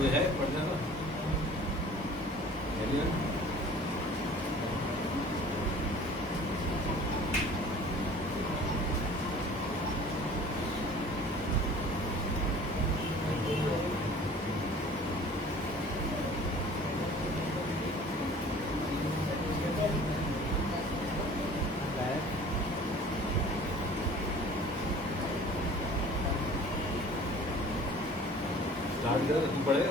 کوئی ہے پڑھ جانا تم پڑھے گا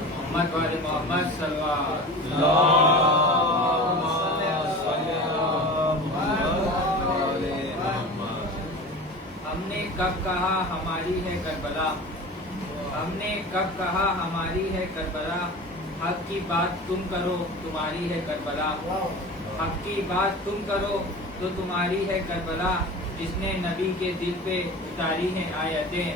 محمد والے محمد صلی ہم نے کب کہا ہماری ہے کربلا، ہم نے کب کہا ہماری ہے کربلا، حق کی بات تم کرو تمہاری ہے کربلا، حق کی بات تم کرو تو تمہاری ہے کربلا، جس نے نبی کے دل پہ اتاری ہیں آیتیں،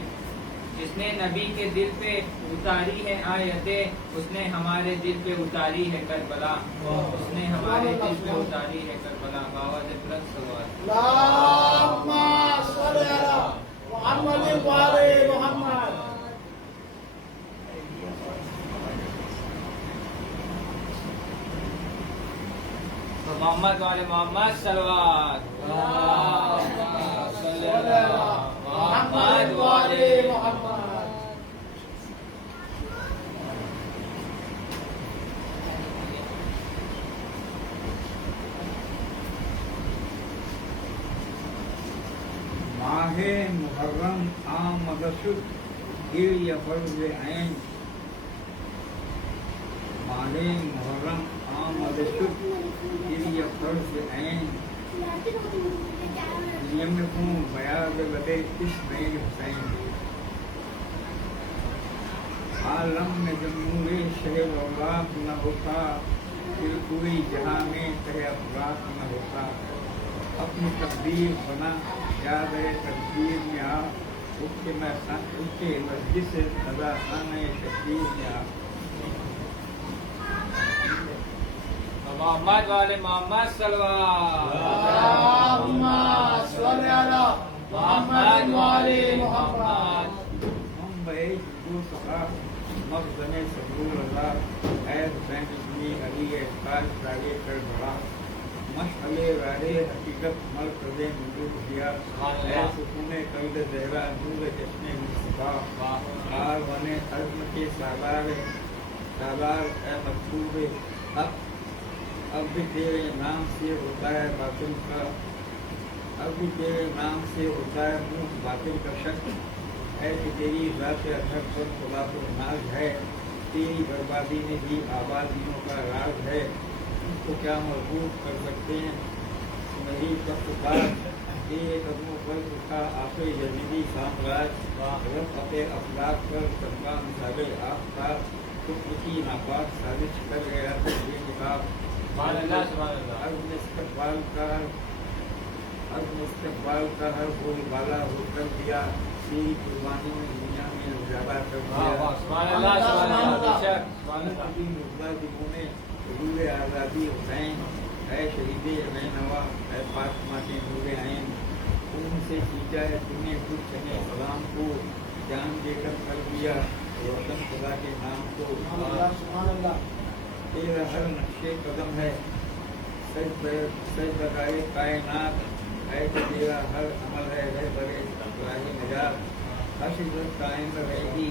جس نے نبی کے دل پہ اتاری ہے آیتیں، اس نے ہمارے دل پہ اتاری ہے کربلا، اس نے ہمارے دل پہ اتاری ہے کربلا۔ باوجہ بلند صلوات اللہم صلی علی محمد وعلی محمد۔ محمد والے محمد صلوات صلی علی محمد وعلی محمد۔ ماہ محرم آمد شد گر یا فرض عین، ماہ محرم آمد شد گر یا فرض عین، یمکوں بیاض لبے اسماعیل حسین، عالم میں جمہور شہر اوراق نہ ہوتا، پھر کوئی جہاں میں تہ افراق نہ ہوتا، اپنی تقدیر بنا یاد ہے تقدیر میں آ، اس کے مسجد سے سزا خانہ شبیر میں آ۔ محمد والے محمد صلوات اللہم صلی علی محمد وعلی محمد۔ ہم بے حضور سخا مخزن صبور رضا، اے حسین ابن علی احسان سارے کر بڑا، مشعل وارے حقیقت مرکز نور دیا، اے سکون قلب زہرا نور جشن مصطفیٰ، کاروان عزم کے سالار اے مطلوب حق، اب بھی تیرے نام سے ہوتا ہے باطل کا، اب بھی تیرے نام سے ہوتا ہے منہ باطل کا شک، ہے کہ تیری ذات اطہر پر خدا کو ناز ہے، تیری بربادی میں بھی آبادیوں کا راز ہے، اس کو کیا مربوط کر سکتے ہیں میری تفتار، تیرے قدموں پر اٹھا آخر یزیدی سامراج، رفعت افلاک پر چمکا مثال آفتاب، تو اسی ناپاک سازش کر گیا تو یہ کتاب، عزم استقبال کا ہر بول بالا ہو کر دیا، تیری قربانی میں دنیا میں زیادہ کر دیا، حضور آزادی حسین، اے شہید نینوا، اے فاطمہ کے نور عین، خون سے سینچا ہے تم نے گلشن سلام کو، جان دے کر دیا روشن خدا کے نام کو، تیرا ہر نقش قدم ہے سجدگائے کائنات، ہے کہ تیرا ہر عمل ہے رہبر راہ نجات، حشر قائم رہے گی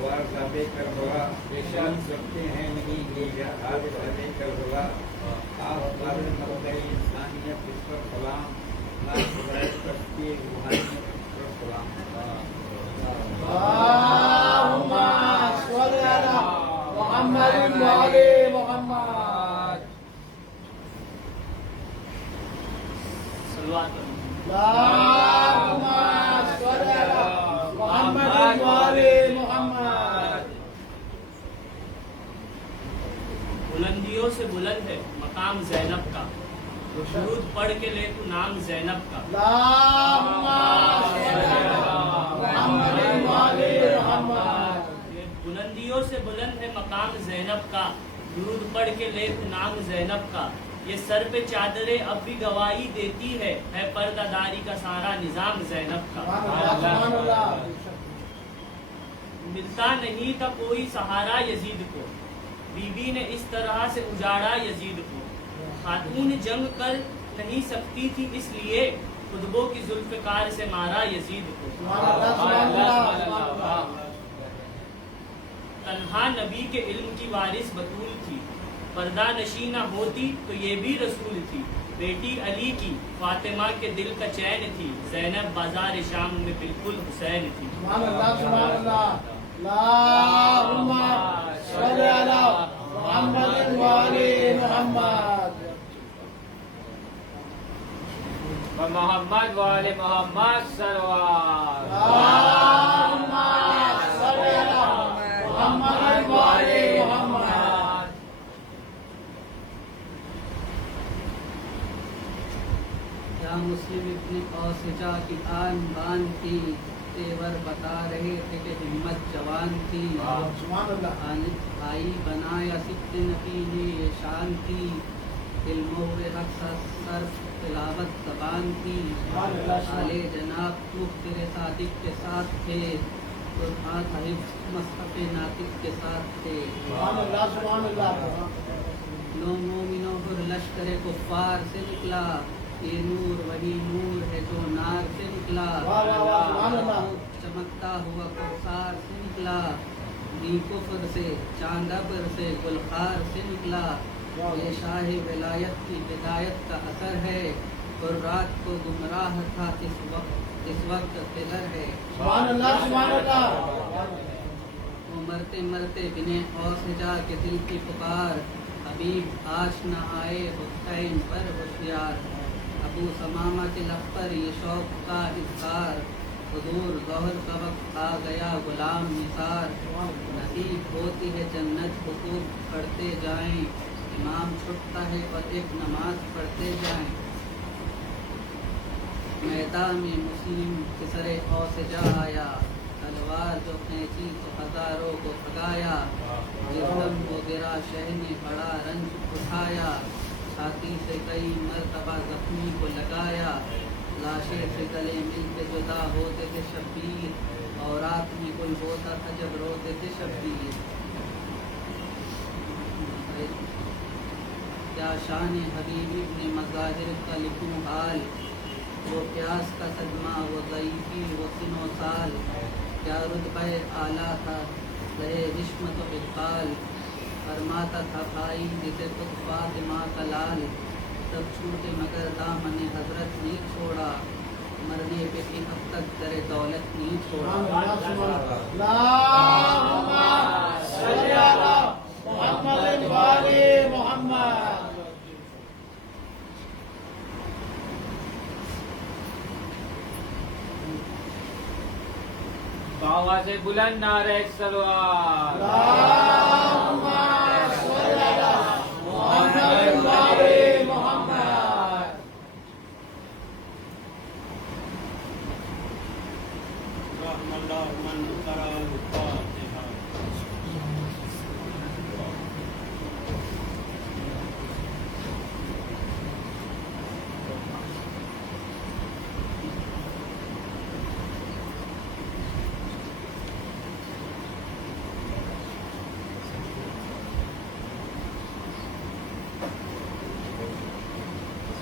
وار ذات کربلا، جان سکتے ہیں نہیں یہ حادثہ کربلا، آپ قابل مبدع انسانیت اس پر سلام، نا خدای کشتی روحانیت اس پر سلام۔ اللہم صلی علی محمد وعلی محمد۔ اللہم صلی علی محمد وعلی محمد۔ بلندیوں سے بلند ہے مقام زینب کا، درود پڑھ کے لے تو نام زینب کا، اللہم صلی علی محمد وعلی محمد۔ بلندیوں سے بلند ہے مقام زینب کا، درود پڑھ کے لے تو نام زینب کا، یہ سر پہ چادریں اب بھی گواہی دیتی ہے پردہ داری کا سارا نظام زینب کا. سبحان اللہ. ملتا نہیں تھا کوئی سہارا یزید کو، بی بی نے اس طرح سے اجاڑا یزید کو. خاتون جنگ کر نہیں سکتی تھی اس لیے خطبوں کی ذوالفقار سے مارا یزید کو. تنہا نبی کے علم کی وارث بطول تھی، پردہ نشی نہ ہوتی تو یہ بھی رسول تھی. بیٹی علی کی فاطمہ کے دل کا چین تھی، زینب بازار شام میں بالکل حسین تھی. سبحان اللہ. سبحان اللہ. اللہم صلی علی محمد وآل محمد. محمد وآل محمد صلوات. اللہم صلی علی محمد وآل محمد. یا مسلم ابن اوسجا کی آن بان تھی، تیور بتا رہے تھے کہ ہمت جوان تھی. سبحان اللہ. آئی بنایا سبت نبی نے یہ شان تھی، علموں پہ حق سر تلاوت زبان تھی. آلے جناب مختر صادق کے ساتھ تھے، قرآن حفظ مصحف ناطق کے ساتھ تھے. سبحان اللہ. سبحان اللہ. لو مومنوں پر لشکر کفار سے نکلا، یہ نور وہی نور ہے جو نار سے نکلا. چمکتا ہوا کوثر سے نکلا، بی کفر سے چاند ابر سے گلخار سے نکلا. یہ شاہ ولایت کی ہدایت کا اثر ہے، اور رات کو گمراہ تھا اس وقت فکر ہے. سبحان اللہ. سبحان اللہ. وہ مرتے مرتے بنے اوسجا کے دل کی پکار، حبیب آج نہ آئے حسین پر ہوشیار. ابو سمامہ کے لب پر یہ شوق کا اظہار، حضور ظہر کا وقت آ گیا غلام نثار. نصیب ہوتی ہے جنت حقوق پڑھتے جائیں، امام چھٹتا ہے اور ایک نماز پڑھتے جائیں. میدان میں مسلم کسر اوسجا آیا، تلوار جو کھینچی تو ہزاروں کو بھگایا. جسم کو گرا شہ نے بڑا رنج اٹھایا، چھاتی سے کئی مرتبہ زخمی کو لگایا. لاشیں سے گلے مل کے جدا ہوتے تھے شبیر، اور رات میں کوئی ہوتا تھا جب روتے تھے شبیر. کیا شان حبیب ابن مظاہر کا لکھوں حال، وہ پیاس کا صدمہ وہ ضعیفی وہ سنو سال. کیا رتبہ اعلیٰ تھا رہے حشمت و اقبال، فرماتا تھا بھائی جسے خود فاطمہ کا لال. سب چھوٹے مگر دامن حضرت نہیں چھوڑا، مرنے پہ بھی اب تک در دولت نہیں چھوڑا. اللہم صلی علی محمد وآل محمد. آواز بلند نعرہ صلوات. اللہم صلی علی محمد وآل محمد. رحم اللہ من قرأ الفاتحہ.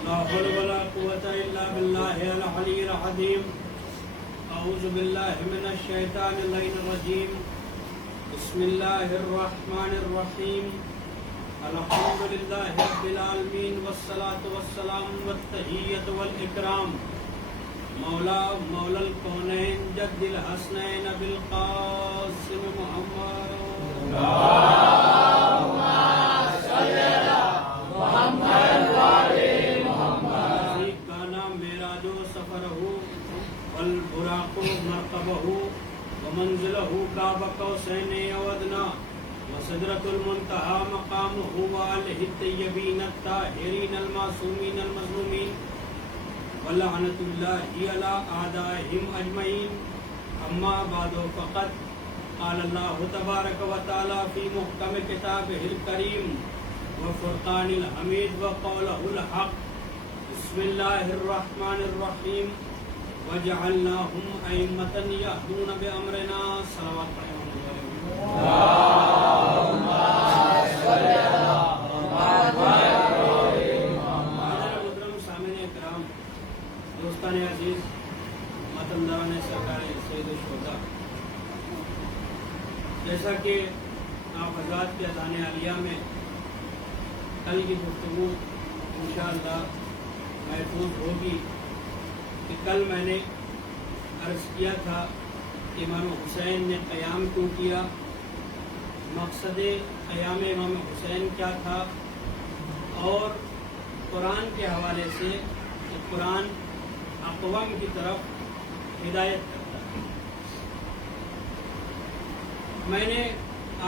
لا حول ولا قوة إلا بالله العلي العظيم. أعوذ بالله من الشيطان اللعين الرجيم. بسم الله الرحمن الرحيم. الحمد لله رب العالمين، والصلاة والسلام والتحية والإكرام مولا الكونين جد الحسنين أبي القاسم محمد. اللہم صلی علی محمد وآل محمد. كان ميراج سفره والبراق مركبه ومنزله كعب قوسين أو أدنى وسدرة المنتهى مقامه وآله الطيبين الطاهرين المعصومين المظلومين ولعنة الله على أعدائهم أجمعين. أما بعد فقد قال الله تبارك وتعالى في محكم كتابه الكريم: وفرقان الحمید وقوله الحق بسم اللہ الرحمن الرحیم وجعلناهم ائمة يهدون بأمرنا صلوات پڑھیں محترم سامعین اکرام، دوستان عزیز، ماتمداران سرکار سید الشہداء، جیسا کہ آپ حضرات کے اذان عالیہ میں کل کی گفتگو انشاءاللہ محفوظ ہوگی کہ کل میں نے عرض کیا تھا امام حسین نے قیام کیوں کیا، مقصد قیام امام حسین کیا تھا، اور قرآن کے حوالے سے کہ قرآن اقوام کی طرف ہدایت کرتا ہے۔ میں نے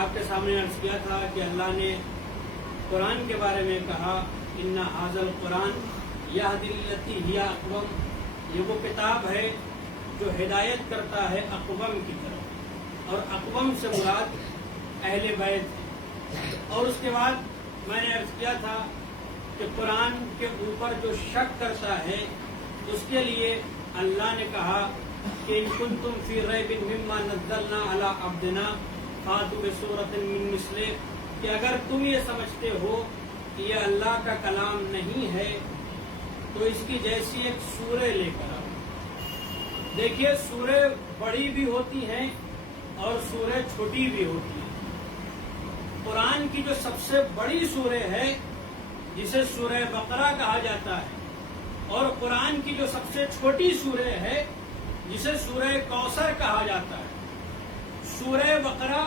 آپ کے سامنے عرض کیا تھا کہ اللہ نے قرآن کے بارے میں کہا ان ھذا القرآن یہدی للتی ہی اقوم، یہ وہ کتاب ہے جو ہدایت کرتا ہے اقوام کی طرف، اور اقوام سے مراد اہل بیت ہے۔ اور اس کے بعد میں نے عرض کیا تھا کہ قرآن کے اوپر جو شک کرتا ہے اس کے لیے اللہ نے کہا کہ ان کنتم فی ریب مما نزلنا علی عبدنا فاتوا بسورۃ من مثلہ، کہ اگر تم یہ سمجھتے ہو کہ یہ اللہ کا کلام نہیں ہے تو اس کی جیسی ایک سورہ لے کر آؤ۔ دیکھیے سورہ بڑی بھی ہوتی ہیں اور سورہ چھوٹی بھی ہوتی ہیں۔ قرآن کی جو سب سے بڑی سورہ ہے جسے سورہ بقرہ کہا جاتا ہے، اور قرآن کی جو سب سے چھوٹی سورہ ہے جسے سورہ کوثر کہا جاتا ہے۔ سورہ بقرہ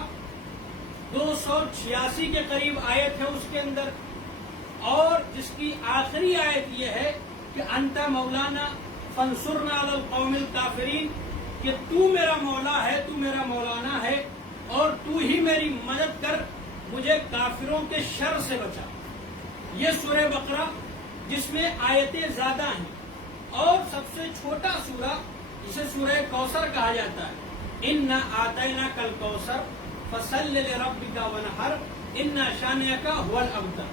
286 کے قریب آیت ہے اس کے اندر، اور جس کی آخری آیت یہ ہے کہ انت مولانا فانصرنا علی القوم الکافرین، کہ تو میرا مولا ہے، تو میرا مولانا ہے، اور تو ہی میری مدد کر، مجھے کافروں کے شر سے بچا۔ یہ سورہ بقرہ جس میں آیتیں زیادہ ہیں، اور سب سے چھوٹا سورہ جسے سورہ کوثر کہا جاتا ہے، انا آتیناک الکوثر فصل لربک وانحر ان شانئک ھو الابتر۔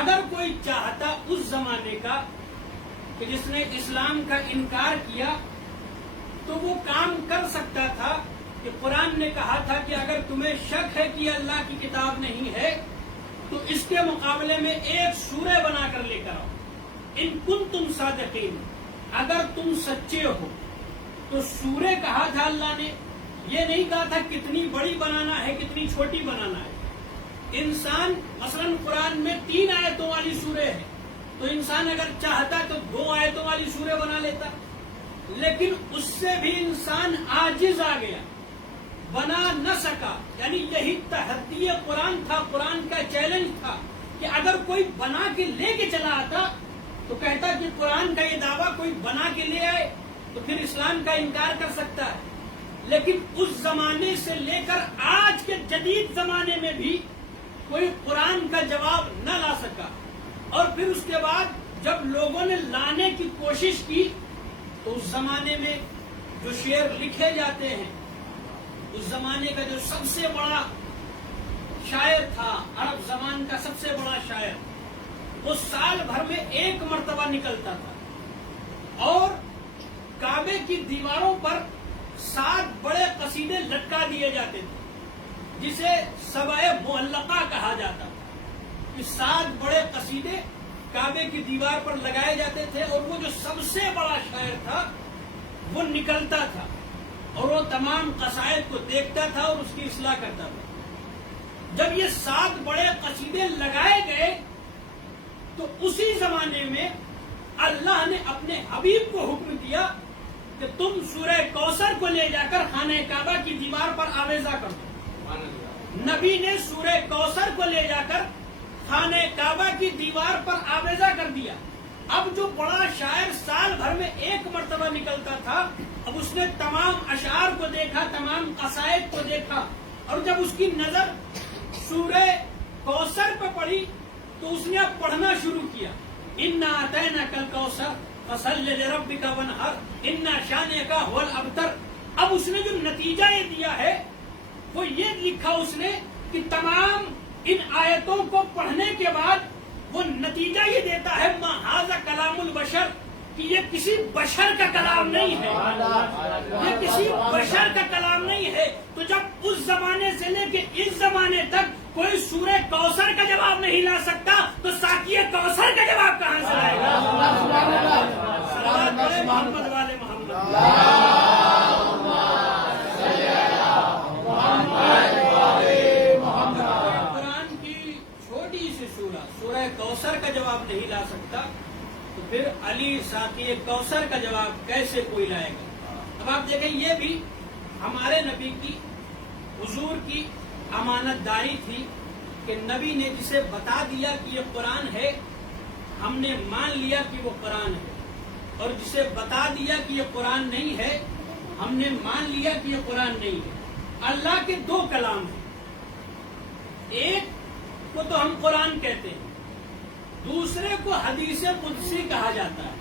اگر کوئی چاہتا اس زمانے کا کہ جس نے اسلام کا انکار کیا تو وہ کام کر سکتا تھا کہ قرآن نے کہا تھا کہ اگر تمہیں شک ہے کہ اللہ کی کتاب نہیں ہے تو اس کے مقابلے میں ایک سورہ بنا کر لے کر آؤ، ان کنتم صادقین، اگر تم سچے ہو۔ تو سورہ کہا تھا اللہ نے، یہ نہیں کہا تھا کتنی بڑی بنانا ہے کتنی چھوٹی بنانا ہے۔ انسان مثلا قرآن میں 3 آیتوں والی سورہ ہے تو انسان اگر چاہتا تو 2 آیتوں والی سورہ بنا لیتا، لیکن اس سے بھی انسان عاجز آ گیا، بنا نہ سکا۔ یعنی یہی تحدی قرآن تھا، قرآن کا چیلنج تھا کہ اگر کوئی بنا کے لے کے چلا آتا تو کہتا کہ قرآن کا یہ دعویٰ کوئی بنا کے لے آئے تو پھر اسلام کا انکار کر سکتا ہے۔ لیکن اس زمانے سے لے کر آج کے جدید زمانے میں بھی کوئی قرآن کا جواب نہ لا سکا، اور پھر اس کے بعد جب لوگوں نے لانے کی کوشش کی تو اس زمانے میں جو شعر لکھے جاتے ہیں، اس زمانے کا جو سب سے بڑا شاعر تھا، عرب زمان کا سب سے بڑا شاعر، وہ سال بھر میں 1 مرتبہ نکلتا تھا، اور کعبے کی دیواروں پر 7 بڑے قصیدے لٹکا دیے جاتے تھے جسے سبع معلقہ کہا جاتا تھا، کہ 7 بڑے قصیدے کعبے کی دیوار پر لگائے جاتے تھے، اور وہ جو سب سے بڑا شاعر تھا وہ نکلتا تھا اور وہ تمام قصائد کو دیکھتا تھا اور اس کی اصلاح کرتا تھا۔ جب یہ 7 بڑے قصیدے لگائے گئے تو اسی زمانے میں اللہ نے اپنے حبیب کو حکم دیا کہ تم سورہ کوثر کو لے جا کر خانہ کعبہ کی دیوار پر آویزہ کر دو۔ نبی نے سورہ کوثر کو لے جا کر خانہ کعبہ کی دیوار پر آویزہ کر دیا۔ اب جو بڑا شاعر سال بھر میں 1 مرتبہ نکلتا تھا، اب اس نے تمام اشعار کو دیکھا، تمام قصائد کو دیکھا، اور جب اس کی نظر سورہ کوثر پہ پڑی تو اس نے اب پڑھنا شروع کیا، انا اعطیناک الکوثر فصل لربک وانحر ان شانئک ھو الابتر۔ اب اس نے جو نتیجہ یہ دیا ہے وہ یہ لکھا اس نے کہ تمام ان آیتوں کو پڑھنے کے بعد وہ نتیجہ یہ دیتا ہے ما ھذا کلام البشر، کہ یہ کسی بشر کا کلام نہیں ہے، یہ کسی بشر کا کلام نہیں ہے۔ تو جب اس زمانے سے لے کے اس زمانے تک کوئی سورہ کوثر کا جواب نہیں لا سکتا تو ساقیہ کوثر کا جواب کہاں سے لائے گا؟ صلوات پڑھیں محمد والے محمد۔ قرآن کی چھوٹی سی سورہ کوثر کا جواب نہیں لا سکتا تو پھر علی ساقی کوثر کا جواب کیسے کوئی لائے گا؟ اب آپ دیکھیں یہ بھی ہمارے نبی کی حضور کی امانت داری تھی کہ نبی نے جسے بتا دیا کہ یہ قرآن ہے ہم نے مان لیا کہ وہ قرآن ہے، اور جسے بتا دیا کہ یہ قرآن نہیں ہے ہم نے مان لیا کہ یہ قرآن نہیں ہے۔ اللہ کے دو کلام ہیں، ایک کو تو ہم قرآن کہتے ہیں، دوسرے کو حدیث قدسی کہا جاتا ہے۔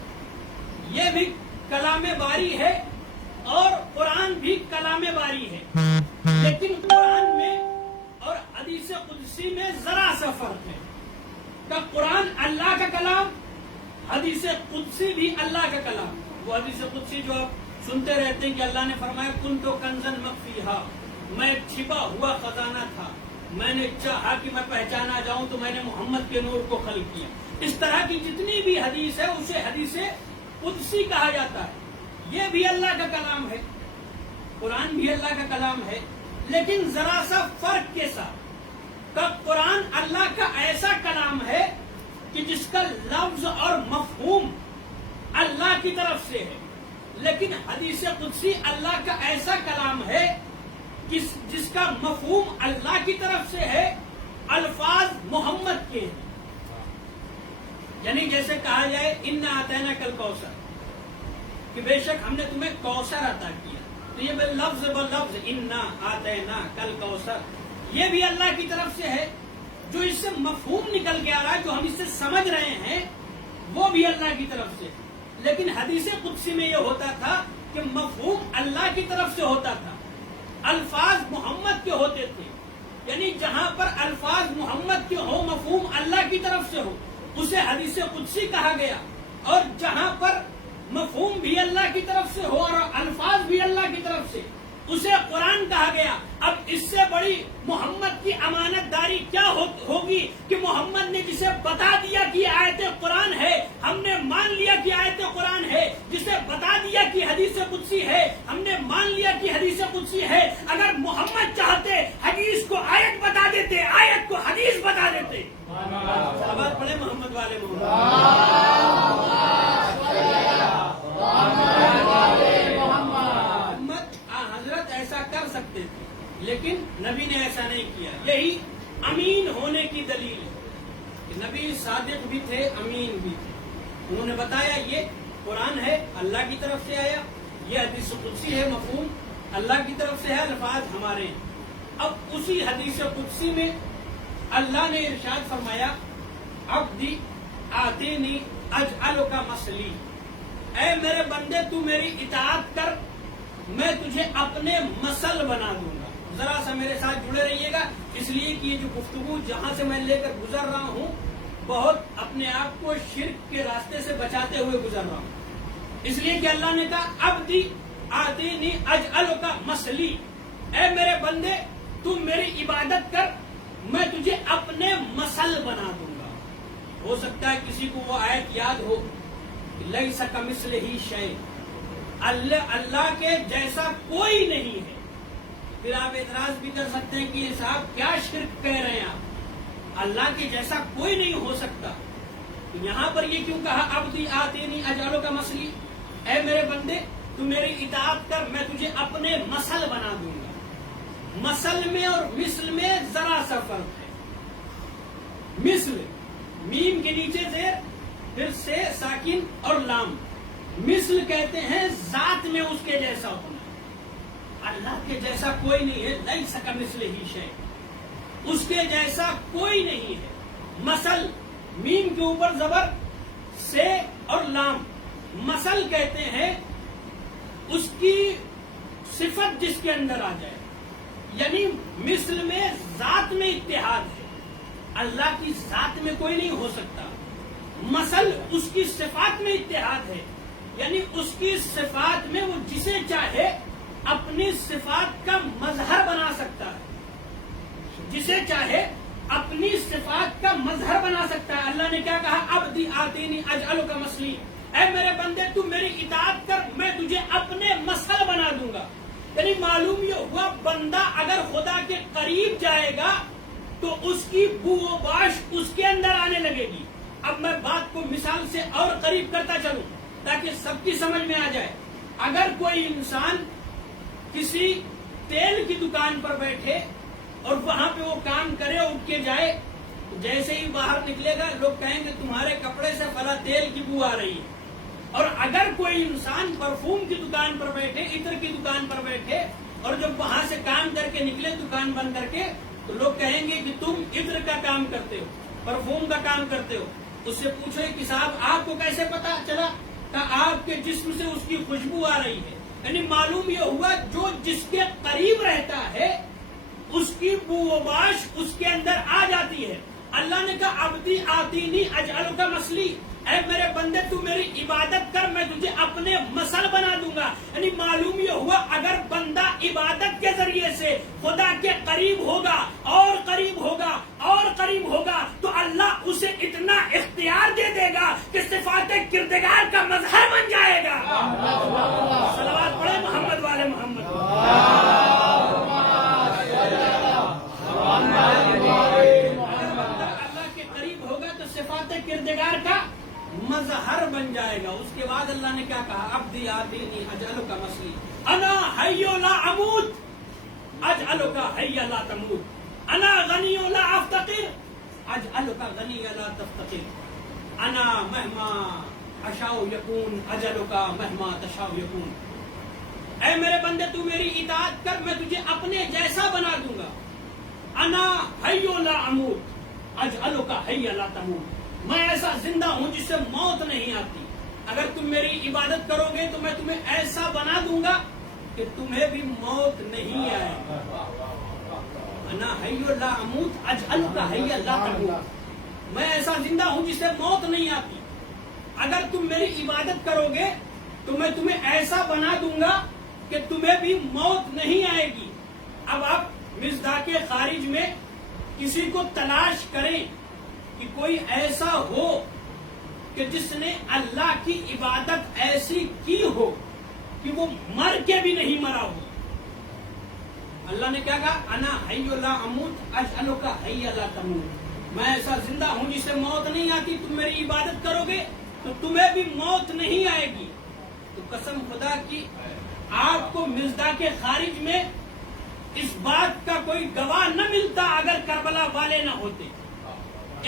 یہ بھی کلام باری ہے اور قرآن بھی کلام باری ہے، لیکن قرآن میں اور حدیث قدسی میں ذرا سا فرق ہے کہ قرآن اللہ کا کلام، حدیث قدسی بھی اللہ کا کلام۔ وہ حدیث قدسی جو آپ سنتے رہتے ہیں کہ اللہ نے فرمایا کنتُ کنزًا مخفیٰ، میں ایک چھپا ہوا خزانہ تھا، میں نے چاہا کہ میں پہچانا جاؤں تو میں نے محمد کے نور کو خلق کیا۔ اس طرح کی جتنی بھی حدیث ہے اسے حدیث قدسی کہا جاتا ہے۔ یہ بھی اللہ کا کلام ہے، قرآن بھی اللہ کا کلام ہے، لیکن ذرا سا فرق کے ساتھ کہ قرآن اللہ کا ایسا کلام ہے کہ جس کا لفظ اور مفہوم اللہ کی طرف سے ہے، لیکن حدیث قدسی اللہ کا ایسا کلام ہے جس کا مفہوم اللہ کی طرف سے ہے، الفاظ محمد کے ہیں۔ یعنی جیسے کہا جائے اِنَّا أَعْطَيْنَاكَ الْكَوْثَرَ، کہ بے شک ہم نے تمہیں کوثر عطا کیا، تو یہ لفظ بلفظ اِنَّا أَعْطَيْنَاكَ الْكَوْثَرَ یہ بھی اللہ کی طرف سے ہے۔ جو اس سے مفہوم نکل کے آ رہا ہے، جو ہم اس سے سمجھ رہے ہیں، وہ بھی اللہ کی طرف سے۔ لیکن حدیث قدسی میں یہ ہوتا تھا کہ مفہوم اللہ کی طرف سے ہوتا تھا، الفاظ محمد کے ہوتے تھے۔ یعنی جہاں پر الفاظ محمد کے ہو، مفہوم اللہ کی طرف سے ہو، اسے حدیث قدسی کہا گیا، اور جہاں پر مفہوم بھی اللہ کی طرف سے ہو اور الفاظ بھی اللہ کی طرف سے، اسے قرآن کہا گیا۔ اب اس سے بڑی محمد کی امانت داری کیا ہوگی کہ محمد نے جسے بتا دیا کہ آیت قرآن ہے ہم نے مان لیا کہ آیت قرآن ہے، جسے بتا دیا کہ حدیث قدسی ہے ہم نے مان لیا کہ حدیث قدسی ہے۔ اگر محمد چاہتے حدیث کو آیت بتا دیتے، آیت کو حدیث بتا دیتے۔ صلوات پڑھیں محمد والے حضرت ایسا کر سکتے تھے، لیکن نبی نے ایسا نہیں کیا۔ یہی امین ہونے کی دلیل ہے کہ نبی صادق بھی تھے، امین بھی تھے۔ انہوں نے بتایا یہ قرآن ہے، اللہ کی طرف سے آیا، یہ حدیث قدسی ہے، مفہوم اللہ کی طرف سے ہے، الفاظ ہمارے ہیں۔ اب اسی حدیث قدسی میں اللہ نے ارشاد فرمایا عبدی آتینی اجعلک مسلی، اے میرے بندے تو میری اطاعت کر، میں تجھے اپنے مسل بنا دوں گا۔ ذرا سا میرے ساتھ جڑے رہیے گا، اس لیے کہ یہ جو گفتگو جہاں سے میں لے کر گزر رہا ہوں بہت اپنے آپ کو شرک کے راستے سے بچاتے ہوئے گزر رہا ہوں، اس لیے کہ اللہ نے کہا عبدی آتینی اجعلک مسلی، اے میرے بندے تو میری عبادت کر، میں تجھے اپنے مسل بنا دوں گا۔ ہو سکتا ہے کسی کو وہ آیت یاد ہو، لیس کمثلہ شیء، اللہ کے جیسا کوئی نہیں ہے۔ پھر آپ اعتراض بھی کر سکتے ہیں کہ صاحب کیا شرک کہہ رہے ہیں آپ، اللہ کے جیسا کوئی نہیں ہو سکتا۔ تو یہاں پر یہ کیوں کہا عبدی آتینی اجعلک مسلی، اے میرے بندے تو میری اطاعت کر، میں تجھے اپنے مسل بنا دوں گا۔ مسل میں اور مثل میں ذرا سا فرق ہے۔ مثل میم کے نیچے زیر، پھر سے ساکن اور لام۔ مثل کہتے ہیں ذات میں اس کے جیسا ہونا، اللہ کے جیسا کوئی نہیں ہے، لیس کمثلہ شیء، اس کے جیسا کوئی نہیں ہے۔ مثل میم کے اوپر زبر، سے اور لام، مثل کہتے ہیں اس کی صفت جس کے اندر آ جائے، یعنی مثل میں ذات میں اتحاد ہے، اللہ کی ذات میں کوئی نہیں ہو سکتا. مثل اس کی صفات میں اتحاد ہے، یعنی اس کی صفات میں وہ جسے چاہے اپنی صفات کا مظہر بنا سکتا ہے، جسے چاہے اپنی صفات کا مظہر بنا سکتا ہے. اللہ نے کیا کہا؟ عبدی آتینی اجعلک مثلی، اے میرے بندے تو میری اطاعت کر، میں تجھے اپنے مثل بنا دوں گا. یعنی معلوم یہ ہوا بندہ اگر خدا کے قریب جائے گا تو اس کی بو و باش اس کے اندر آنے لگے گی. اب میں بات کو مثال سے اور قریب کرتا چلوں تاکہ سب کی سمجھ میں آ جائے. اگر کوئی انسان کسی تیل کی دکان پر بیٹھے اور وہاں پہ وہ کام کرے، اٹھ کے جائے، جیسے ہی باہر نکلے گا لوگ کہیں گے تمہارے کپڑے سے فلاں تیل کی بو آ رہی ہے. اور اگر کوئی انسان پرفیوم کی دکان پر بیٹھے، عطر کی دکان پر بیٹھے، اور جب وہاں سے کام کر کے نکلے دکان بند کر کے، تو لوگ کہیں گے کہ تم عطر کا کام کرتے ہو، پرفیوم کا کام کرتے ہو. اس سے پوچھو کہ صاحب آپ کو کیسے پتا چلا؟ کہ آپ کے جسم سے اس کی خوشبو آ رہی ہے. یعنی معلوم یہ ہوا جو جس کے قریب رہتا ہے اس کی بو و باش اس کے اندر آ جاتی ہے. اللہ نے کہا عبدی آتینی اجعلک مثلی، اے میرے بندے تو میری عبادت کر، میں تجھے اپنے مثل بنا دوں گا. یعنی معلوم یہ ہوا اگر بندہ عبادت کے ذریعے سے خدا کے قریب ہوگا اور قریب ہوگا اور قریب ہوگا تو اللہ اسے اتنا اختیار دے دے گا کہ صفات کردگار کا مظہر بن جائے گا. صلوات پڑھے محمد والے محمد. اللہ کے قریب ہوگا تو صفات کردگار کا مظہر بن جائے گا. اس کے بعد اللہ نے کیا کہا؟ عبدی آتینی اجعلک مثلی، انا حی لا اموت اجعلک حی لا تموت، انا غنی لا افتقر اجعلک غنی لا تفتقر، انا مہما اشاء یکون اجعلک مہما تشاء یکون. اے میرے بندے تو میری اطاعت کر، میں تجھے اپنے جیسا بنا دوں گا. انا حی لا اموت اجعلک حی لا تموت، میں ایسا زندہ ہوں جس سے موت نہیں آتی. اگر تم میری عبادت کرو گے تو میں تمہیں ایسا بنا دوں گا کہ تمہیں بھی موت نہیں آئے. انا حی لا اموت اجعلک حی لا تموت، میں ایسا زندہ ہوں جس سے موت نہیں آتی. اگر تم میری عبادت کرو گے تو میں تمہیں ایسا بنا دوں گا کہ تمہیں بھی موت نہیں آئے گی. اب آپ مصداق خارج میں کسی کو تلاش کریں کہ کوئی ایسا ہو کہ جس نے اللہ کی عبادت ایسی کی ہو کہ وہ مر کے بھی نہیں مرا ہو. اللہ نے کیا کہا؟ انا حی لا اموت اجعلک حی لا تموت، میں ایسا زندہ ہوں جس سے موت نہیں آتی. تم میری عبادت کرو گے تو تمہیں بھی موت نہیں آئے گی. تو قسم خدا کی آپ کو مصداق خارج میں اس بات کا کوئی گواہ نہ ملتا اگر کربلا والے نہ ہوتے.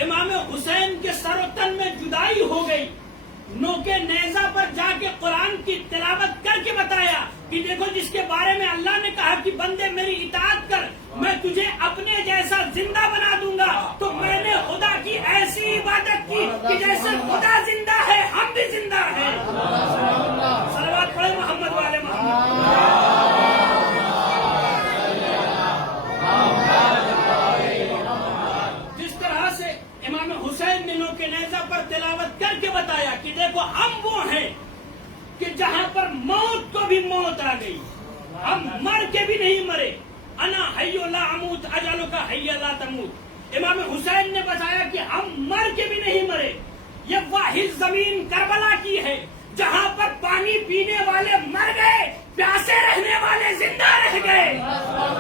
امام حسین کے سر و تن میں جدائی ہو گئی، نوکے نیزہ پر جا کے قرآن کی تلاوت کر کے بتایا کہ دیکھو جس کے بارے میں اللہ نے کہا کہ بندے میری اطاعت کر، میں تجھے اپنے جیسا زندہ بنا دوں گا. تو میں نے خدا کی ایسی عبادت کی کہ جیسے خدا زندہ ہے ہم بھی زندہ ہیں. صلوات پڑھے محمد والے محمد. امام حسین نے نوکے نیزہ پر تلاوت کر کے بتایا کہ دیکھو ہم وہ ہیں کہ جہاں پر موت کو بھی موت آ گئی، ہم مر کے بھی نہیں مرے. انا حی لا اموت اجعلک حی لا تموت. امام حسین نے بتایا کہ ہم مر کے بھی نہیں مرے. یہ واحد زمین کربلا کی ہے جہاں پر پانی پینے والے مر گئے، پیاسے رہنے والے زندہ رہ گئے.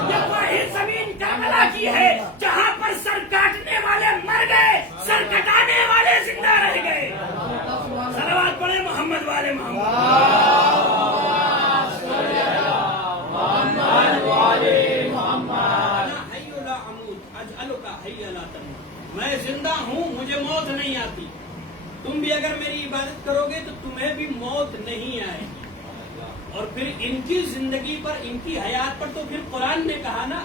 یہ واحد زمین کربلا کی ہے جہاں پر سر کاٹنے والے مر گئے، سر کٹانے والے زندہ رہ گئے. صلوات پڑھے محمد والے میں زندہ ہوں، مجھے موت نہیں آتی. تم بھی اگر میری عبادت کرو گے تو تمہیں بھی موت نہیں آئے گی. اور پھر ان کی زندگی پر، ان کی حیات پر تو پھر قرآن نے کہا نا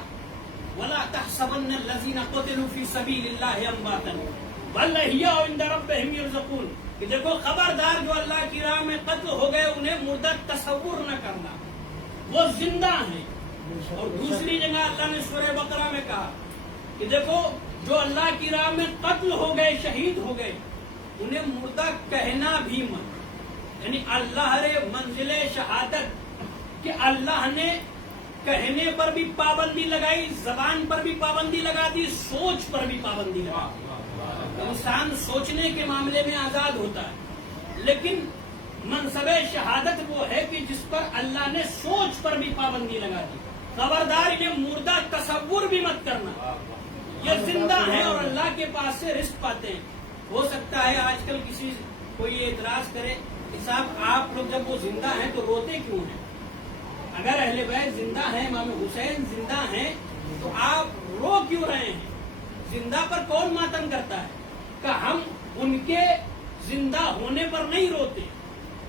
وَلَا تَحْسَبَنَّ الَّذِينَ قُتِلُوا فِي سَبِيلِ اللَّهِ أَمْوَاتًا بَلْ أَحْيَاءٌ عِندَ رَبِّهِمْ يُرْزَقُونَ، کہ دیکھو خبردار جو اللہ کی راہ میں قتل ہو گئے انہیں مردہ تصور نہ کرنا، وہ زندہ ہیں. اور دوسری جگہ اللہ نے سورہ بقرہ میں کہا کہ دیکھو جو اللہ کی راہ میں قتل ہو گئے، شہید ہو گئے، انہیں مردہ کہنا بھی مت، یعنی اللہ رے منزل شہادت کہ اللہ نے کہنے پر بھی پابندی لگائی، زبان پر بھی پابندی لگا دی، سوچ پر بھی پابندی لگا دی۔ انسان سوچنے کے معاملے میں آزاد ہوتا ہے، لیکن منصب شہادت وہ ہے کہ جس پر اللہ نے سوچ پر بھی پابندی لگا دی۔ خبردار انہیں مردہ تصور بھی مت کرنا، یہ زندہ ہیں اور اللہ کے پاس سے رزق پاتے ہیں۔ ہو سکتا ہے آج کل کسی کوئی یہ اعتراض کرے کہ صاحب آپ لوگ جب وہ زندہ ہیں تو روتے کیوں ہیں؟ اگر اہل بیت زندہ ہیں، امام حسین زندہ ہیں، تو آپ رو کیوں رہے ہیں؟ زندہ پر کون ماتم کرتا ہے؟ کہ ہم ان کے زندہ ہونے پر نہیں روتے،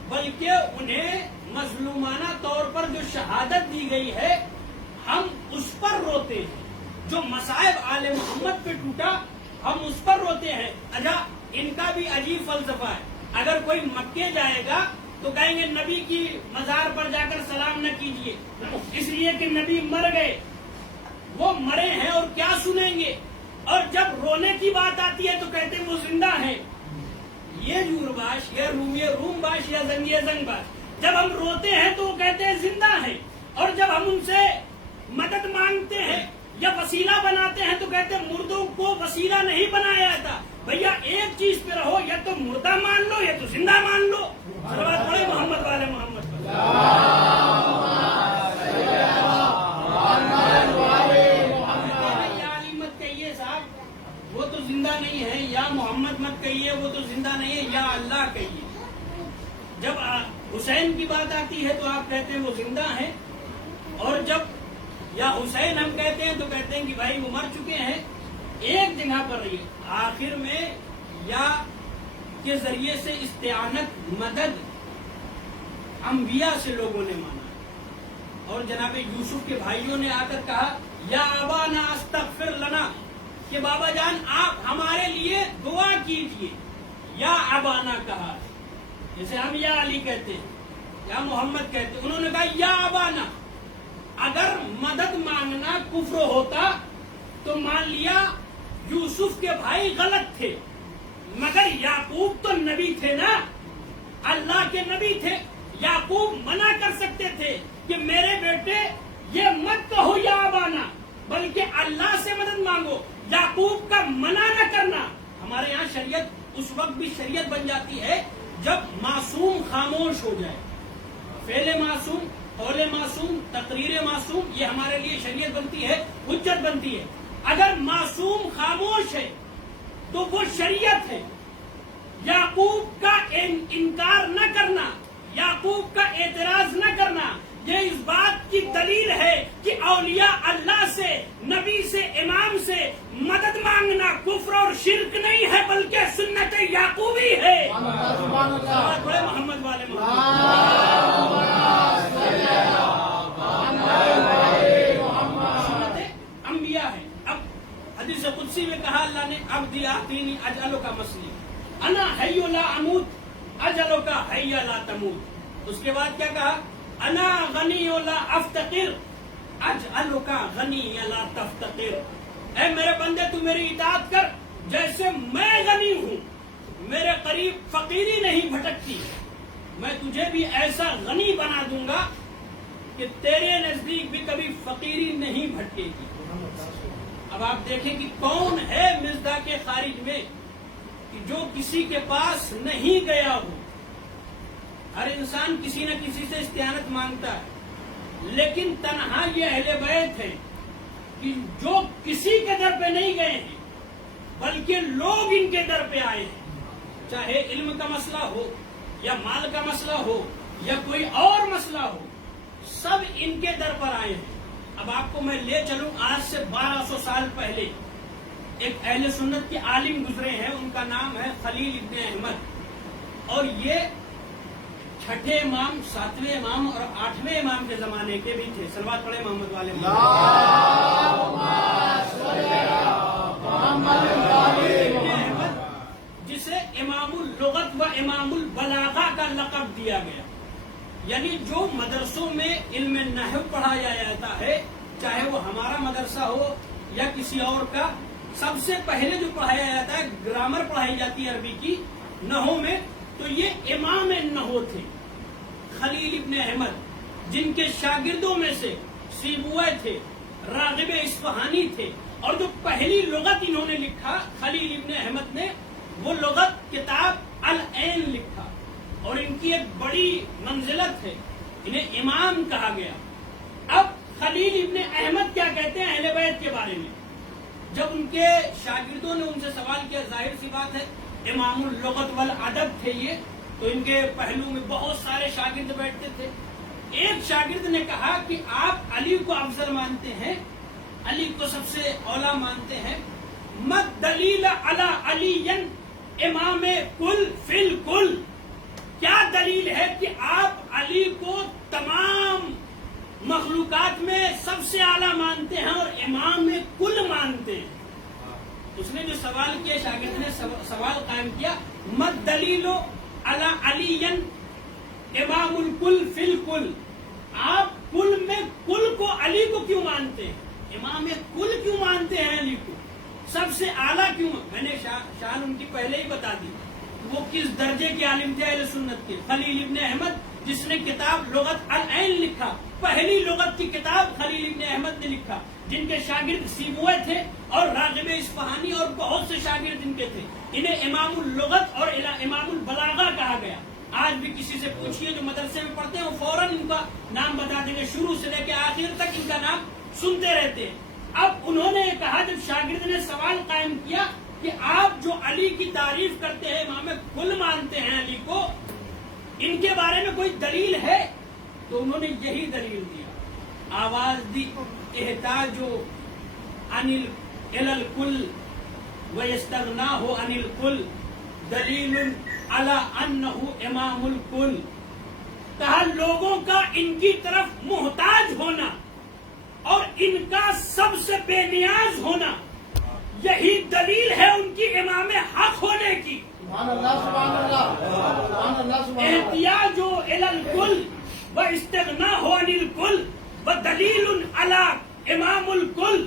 بلکہ انہیں مظلومانہ طور پر جو شہادت دی گئی ہے ہم اس پر روتے ہیں۔ جو مصائب آل محمد پہ ٹوٹا ہم اس پر روتے ہیں۔ اچھا، ان کا بھی عجیب فلسفہ ہے، اگر کوئی مکے جائے گا تو کہیں گے نبی کی مزار پر جا کر سلام نہ کیجیے، اس لیے کہ نبی مر گئے، وہ مرے ہیں اور کیا سنیں گے، اور جب رونے کی بات آتی ہے تو کہتے ہیں وہ زندہ ہیں۔ یہ جورباش یا روم باش یا زنگ باش، جب ہم روتے ہیں تو وہ کہتے ہیں زندہ ہیں، اور جب ہم ان سے مدد مانگتے ہیں یا وسیلہ بناتے ہیں تو کہتے ہیں مردوں کو وسیلہ نہیں بنایا جاتا۔ بھیا ایک چیز پہ رہو، یا تو مردہ مان لو یا تو زندہ مان لو۔ صلوات پڑھیں محمد والے محمد پر۔ یا علی مت کہیے صاحب وہ تو زندہ نہیں ہے، یا محمد مت کہیے وہ تو زندہ نہیں ہے، یا اللہ کہیے۔ جب حسین کی بات آتی ہے تو آپ کہتے ہیں وہ زندہ ہیں، اور جب یا حسین ہم کہتے ہیں تو کہتے ہیں کہ بھائی وہ مر چکے ہیں۔ ایک جگہ پر رہیے، آخر میں یا کے ذریعے سے استعانت مدد انبیاء سے لوگوں نے مانا، اور جناب یوسف کے بھائیوں نے آ کر کہا یا ابانا استغفر لنا، کہ بابا جان آپ ہمارے لیے دعا کیجئے۔ یا ابانا کہا، جیسے ہم یا علی کہتے ہیں یا محمد کہتے ہیں، انہوں نے کہا یا ابانا۔ اگر مدد مانگنا کفر ہوتا تو مان لیا یوسف کے بھائی غلط تھے، مگر یعقوب تو نبی تھے نا، اللہ کے نبی تھے۔ یعقوب منع کر سکتے تھے کہ میرے بیٹے یہ مت کہو یا ابانا، بلکہ اللہ سے مدد مانگو۔ یعقوب کا منع نہ کرنا، ہمارے یہاں شریعت اس وقت بھی شریعت بن جاتی ہے جب معصوم خاموش ہو جائے۔ فعل معصوم، قول معصوم، تقریر معصوم، یہ ہمارے لیے شریعت بنتی ہے، حجت بنتی ہے۔ اگر معصوم خاموش ہے تو وہ شریعت ہے۔ یعقوب کا انکار نہ کرنا، یعقوب کا اعتراض نہ کرنا، یہ اس بات کی دلیل ہے کہ اولیاء اللہ سے، نبی سے، امام سے مدد مانگنا کفر اور شرک نہیں ہے، بلکہ سنت یعقوبی ہے۔ بڑے محمد والے سنت انبیاء ہے۔ اب حدیث قدسی میں کہا اللہ نے عبدی آتینی اجعلک مسلی انا حی لا اموت اجلک حی لا تموت۔ اس کے بعد کیا کہا؟ انا غنی لا افتقر اجعلک غنی لا تفتقر۔ اے میرے بندے تو میری اطاعت کر جیسے میں غنی ہوں، میرے قریب فقیری نہیں بھٹکتی، میں تجھے بھی ایسا غنی بنا دوں گا کہ تیرے نزدیک بھی کبھی فقیری نہیں بھٹکے گی۔ اب آپ دیکھیں کہ کون ہے مصداق خارج میں کہ جو کسی کے پاس نہیں گیا ہو۔ ہر انسان کسی نہ کسی سے استعانت مانگتا ہے، لیکن تنہا یہ اہل بیت ہے کہ جو کسی کے در پہ نہیں گئے ہیں بلکہ لوگ ان کے در پہ آئے ہیں، چاہے علم کا مسئلہ ہو یا مال کا مسئلہ ہو یا کوئی اور مسئلہ ہو، سب ان کے در پر آئے ہیں۔ اب آپ کو میں لے چلوں آج سے 1200 سال پہلے ایک اہل سنت کے عالم گزرے ہیں، ان کا نام ہے خلیل ابن احمد، اور یہ 6 امام، 7ویں امام اور 8ویں امام کے زمانے کے بھی تھے۔ صلوات پڑھیں محمد والے احمد، جسے امام اللغت و امام البلاغہ کا لقب دیا گیا، یعنی جو مدرسوں میں علم نحو پڑھایا جاتا ہے، چاہے وہ ہمارا مدرسہ ہو یا کسی اور کا، سب سے پہلے جو پڑھایا جاتا ہے گرامر پڑھائی جاتی ہے عربی کی نحو میں، تو یہ امام نحو تھے خلیل ابن احمد، جن کے شاگردوں میں سے سیبوئے تھے، راغب اصفہانی تھے، اور جو پہلی لغت انہوں نے لکھا خلیل ابن احمد نے، وہ لغت کتاب العین لکھا، اور ان کی ایک بڑی منزلت ہے، انہیں امام کہا گیا۔ اب خلیل ابن احمد کیا کہتے ہیں اہل بیت کے بارے میں؟ جب ان کے شاگردوں نے ان سے سوال کیا، ظاہر سی بات ہے امام اللغت والادب تھے یہ، تو ان کے پہلو میں بہت سارے شاگرد بیٹھتے تھے۔ ایک شاگرد نے کہا کہ آپ علی کو افضل مانتے ہیں، علی کو سب سے اولا مانتے ہیں، مت دلیل علی علی امام کل فی الکل، کیا دلیل ہے کہ آپ علی کو تمام مخلوقات میں سب سے اعلیٰ مانتے ہیں اور امام کل مانتے ہیں؟ اس نے جو سوال کیا، شاگرد نے سوال قائم کیا، مت دلیل علی علی امام الکل فی الکل، آپ کل میں کل کو علی کو کیوں مانتے ہیں، امام کل کیوں مانتے ہیں علی کو، سب سے اعلیٰ کیوں؟ میں نے شان ان کی پہلے ہی بتا دی، وہ کس درجے کے عالم تھے اہل سنت کے۔ خلیل ابن احمد جس نے کتاب لغت العین لکھا، پہلی لغت کی کتاب خلیل ابن احمد نے لکھا، جن کے شاگرد سیبوئے تھے اور راغب اصفہانی اور بہت سے شاگرد ان کے تھے، انہیں امام اللغت اور امام البلاغہ کہا گیا۔ آج بھی کسی سے پوچھئے جو مدرسے میں پڑھتے ہیں وہ فوراً ان کا نام بتا دیں گے، شروع سے لے کے آخر تک ان کا نام سنتے رہتے ہیں۔ اب انہوں نے کہا، جب شاگرد نے سوال قائم کیا کہ آپ جو علی کی تعریف کرتے ہیں، امام کل مانتے ہیں علی کو، ان کے بارے میں کوئی دلیل ہے؟ تو انہوں نے یہی دلیل دیا، آواز دی، احتاجو عن الکل ویستغناہ عن الکل دلیل علی انہ امام الکل، کہا لوگوں کا ان کی طرف محتاج ہونا اور ان کا سب سے بے نیاز ہونا، یہی دلیل ہے ان کی امام حق ہونے کی۔ احتیاج الی الکل و استغناء عن الکل و دلیل علی امام الکل،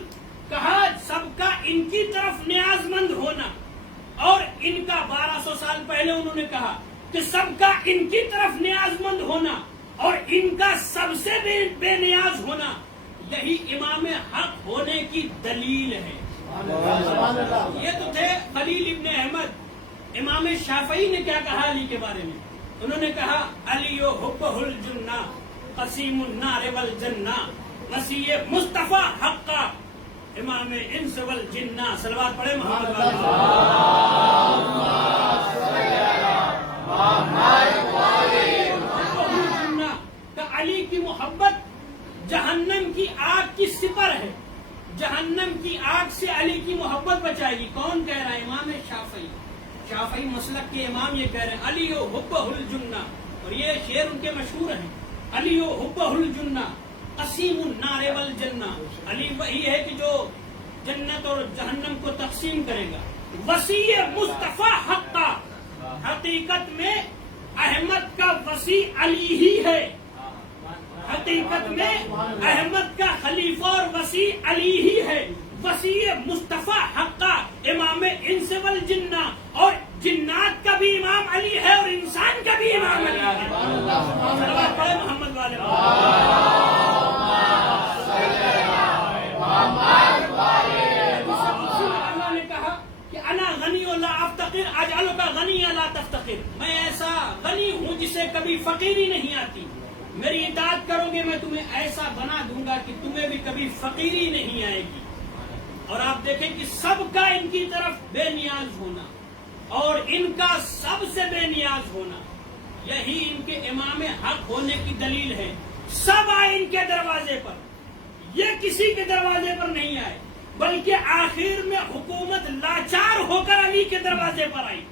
کہا سب کا ان کی طرف نیاز مند ہونا، اور ان کا 1200 سال پہلے انہوں نے کہا کہ سب کا ان کی طرف نیاز مند ہونا اور ان کا سب سے بے نیاز ہونا، یہی امام حق ہونے کی دلیل ہے۔ یہ تو تھے خلیل ابن احمد۔ امام شافعی نے کیا کہا علی کے بارے میں؟ انہوں نے کہا، علی حبہ الجنہ قسیم النار والجنہ وسیع مصطفیٰ حقہ امام انس والجنہ۔ صلوات پڑھے محمد کہ علی کی محبت جہنم کی آگ کی سپر ہے، جہنم کی آگ سے علی کی محبت بچائے گی۔ کون کہہ رہا ہے؟ امام شافعی، شافعی مسلک کے امام یہ کہہ رہے ہیں، علی حبہ الجنہ، اور یہ شعر ان کے مشہور ہیں، علی حبہ الجنہ قسیم النار والجنہ، علی وہی ہے کہ جو جنت اور جہنم کو تقسیم کرے گا۔ وسیع مصطفیٰ حقہ، حقیقت میں احمد کا وسیع علی ہی ہے، حقیقت میں احمد کا خلیفہ اور وسیع علی ہی ہے۔ وسیع مصطفیٰ حقہ امام انس والجنہ، اور جنات کا بھی امام علی ہے اور انسان کا بھی امام علی ہے۔ صلوات پڑھے محمد والے۔ اللہ نے کہا کہ انا غنی لا افتقر اجعلک غنی لا تفتقر، میں ایسا غنی ہوں جسے کبھی فقیری نہیں آتی، میری اطاعت کرو گے میں تمہیں ایسا بنا دوں گا کہ تمہیں بھی کبھی فقیری نہیں آئے گی۔ اور آپ دیکھیں کہ سب کا ان کی طرف بے نیاز ہونا اور ان کا سب سے بے نیاز ہونا، یہی ان کے امام حق ہونے کی دلیل ہے۔ سب آئے ان کے دروازے پر، یہ کسی کے دروازے پر نہیں آئے، بلکہ آخر میں حکومت لاچار ہو کر علی کے دروازے پر آئی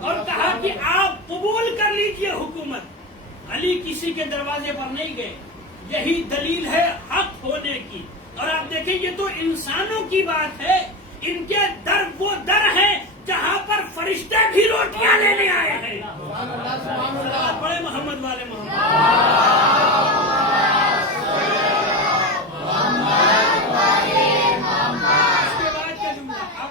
اور کہا کہ آپ قبول کر لیجئے حکومت۔ علی کسی کے دروازے پر نہیں گئے، یہی دلیل ہے حق ہونے کی۔ اور آپ دیکھیں یہ تو انسانوں کی بات ہے، ان کے در وہ در ہیں جہاں پر فرشتے بھی روٹیاں لینے آئے ہیں۔ بڑے محمد والے محمد۔ اس کے بعد کا جملہ، اب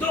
2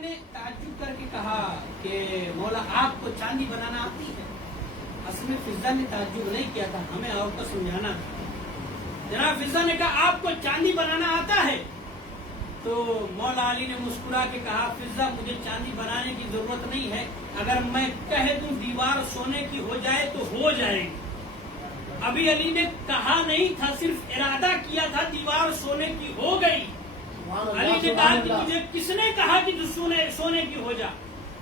نے تعجب کر کے کہا کہ مولا آپ کو چاندی بنانا آتی ہے؟ اصل میں فضا نے تعجب نہیں کیا تھا، ہمیں آپ کو سمجھانا تھا۔ جناب فضا نے کہا آپ کو چاندی بنانا آتا ہے؟ تو مولا علی نے مسکرا کے کہا فضا مجھے چاندی بنانے کی ضرورت نہیں ہے، اگر میں کہہ دوں دیوار سونے کی ہو جائے تو ہو جائے گی۔ ابھی علی نے کہا نہیں تھا، صرف ارادہ کیا تھا، دیوار سونے کی ہو گئی۔ علی نے کہا کہ مجھے کس نے کہا کہ تو سونے کی ہو جا،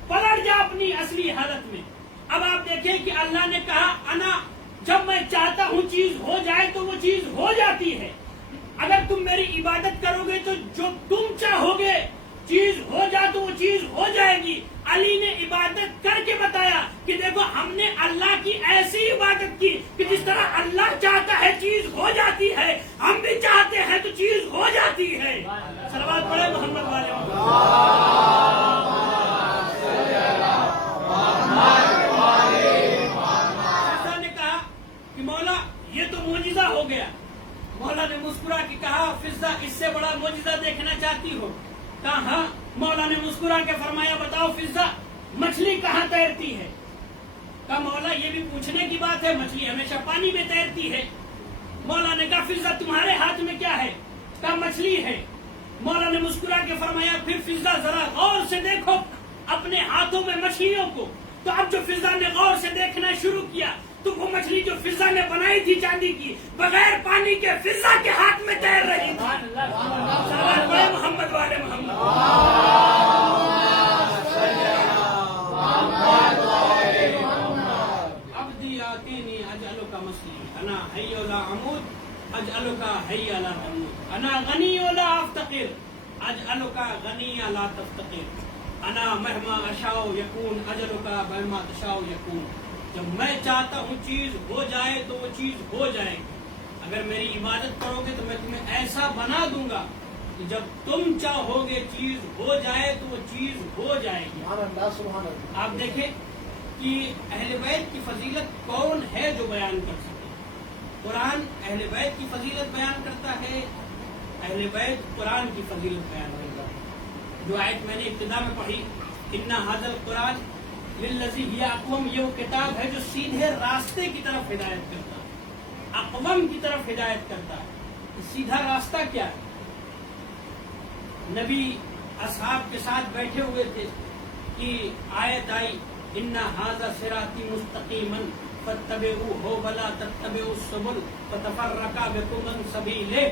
پلٹ جا اپنی اصلی حالت میں۔ اب آپ دیکھیں کہ اللہ نے کہا انا، جب میں چاہتا ہوں چیز ہو جائے تو وہ چیز ہو جاتی ہے۔ اگر تم میری عبادت کرو گے تو جو تم چاہو گے چیز ہو جا تو وہ چیز ہو جائے گی۔ علی نے عبادت کر کے بتایا کہ دیکھو ہم نے اللہ کی ایسی عبادت کی کہ جس طرح اللہ چاہتا ہے چیز ہو جاتی ہے، ہم بھی چاہتے ہیں تو چیز ہو جاتی ہے۔ صلوات پڑھے محمد والے۔ فضا نے کہا کہ مولا یہ تو معجزہ ہو گیا۔ مولا نے مسکرا کے کہا فضا اس سے بڑا معجزہ دیکھنا چاہتی ہو؟ کہا ہاں۔ مولا نے مسکرا کے فرمایا بتاؤ فضا مچھلی کہاں تیرتی ہے؟ کہا مولا یہ بھی پوچھنے کی بات ہے، مچھلی ہمیشہ پانی میں تیرتی ہے۔ مولا نے کہا فضا تمہارے ہاتھ میں کیا ہے؟ کہا مچھلی ہے۔ مولا نے مسکرا کے فرمایا پھر فضا ذرا غور سے دیکھو اپنے ہاتھوں میں مچھلیوں کو۔ تو اب جو فضا نے غور سے دیکھنا شروع کیا تو وہ مچھلی جو فضا نے بنائی تھی چاندی کی، بغیر پانی کے فضا کے ہاتھ میں تیر رہی تھی۔ صلوات پڑھے محمد والے محمد۔ عبدی آتینی اجعلک مصلی، انا حی لا اموت اجعلک حی لا اموت، انا غنی لا افتقر اجعلک غنی لا تفتقر، انا مہما اشاء یکون اجعلک مہما تشاء یکون۔ جب میں چاہتا ہوں چیز ہو جائے تو وہ چیز ہو جائے گی۔ اگر میری عبادت کرو گے تو میں تمہیں ایسا بنا دوں گا کہ جب تم چاہو گے چیز ہو جائے تو وہ چیز ہو جائے گی۔ آپ دیکھیں کہ اہل بیت کی فضیلت کون ہے جو بیان کر سکے؟ قرآن اہل بیت کی فضیلت بیان کرتا ہے، اہل بیت قرآن کی فضیلت بیان کرتا ہے۔ جو آیت میں نے ابتدا میں پڑھی اِنَّ هَذَا الْقُرْآنَ لِلَّذِي هِيَ أَقْوَمُ، یہ وہ کتاب ہے جو سیدھے راستے کی طرف ہدایت کرتا ہے، اقوم کی طرف ہدایت کرتا ہے۔ سیدھا راستہ کیا ہے؟ نبی اصحاب کے ساتھ بیٹھے ہوئے تھے کہ آیت آئی اِنَّ هَذَا صِرَاطِي مُسْتَقِيمًا فَاتَّبِعُوهُ وَلَا تَتَّبِعُوا السُّبُلَ فَتَفَرَّقَ بِكُمْ عَنْ سَبِيلِهِ،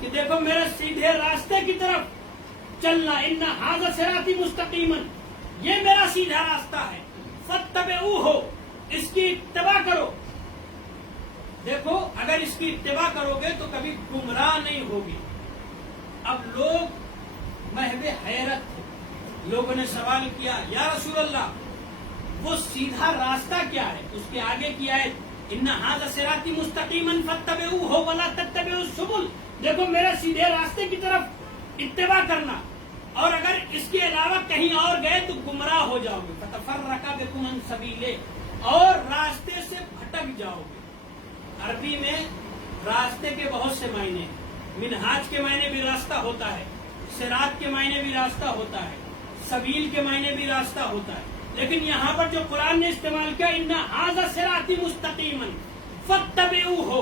کہ دیکھو میرے سیدھے راستے کی طرف چلنا، اِنَّ هَذَا صِرَاطِي مُسْتَقِيمًا، یہ میرا سیدھا راستہ ہے، فَاتَّبِعُوهُ، اس کی اتباع کرو۔ دیکھو اگر اس کی اتباع کرو گے تو کبھی گمراہ نہیں ہوگی۔ اب لوگ محو حیرت تھے، لوگوں نے سوال کیا یا رسول اللہ وہ سیدھا راستہ کیا ہے؟ اس کے آگے کی آیت اِنَّ هَذَا صِرَاطِي مُسْتَقِيمًا فَاتَّبِعُوهُ وَلَا تَتَّبِعُوا السُّبُلَ، دیکھو میرے سیدھے راستے کی طرف اتباع کرنا، اور اگر اس کے علاوہ کہیں اور گئے تو گمراہ ہو جاؤ گے، فَتَفَرَّقَ بِكُمْ عَنْ سَبِيلِهِ، اور راستے سے بھٹک جاؤ گے۔ عربی میں راستے کے بہت سے معنی ہیں، منہاج کے معنی بھی راستہ ہوتا ہے، صراط کے معنی بھی راستہ ہوتا ہے، سبیل کے معنی بھی راستہ ہوتا ہے، لیکن یہاں پر جو قرآن نے استعمال کیا اِنَّ هَذَا صِرَاطِي مُسْتَقِيمًا فَاتَّبِعُوهُ،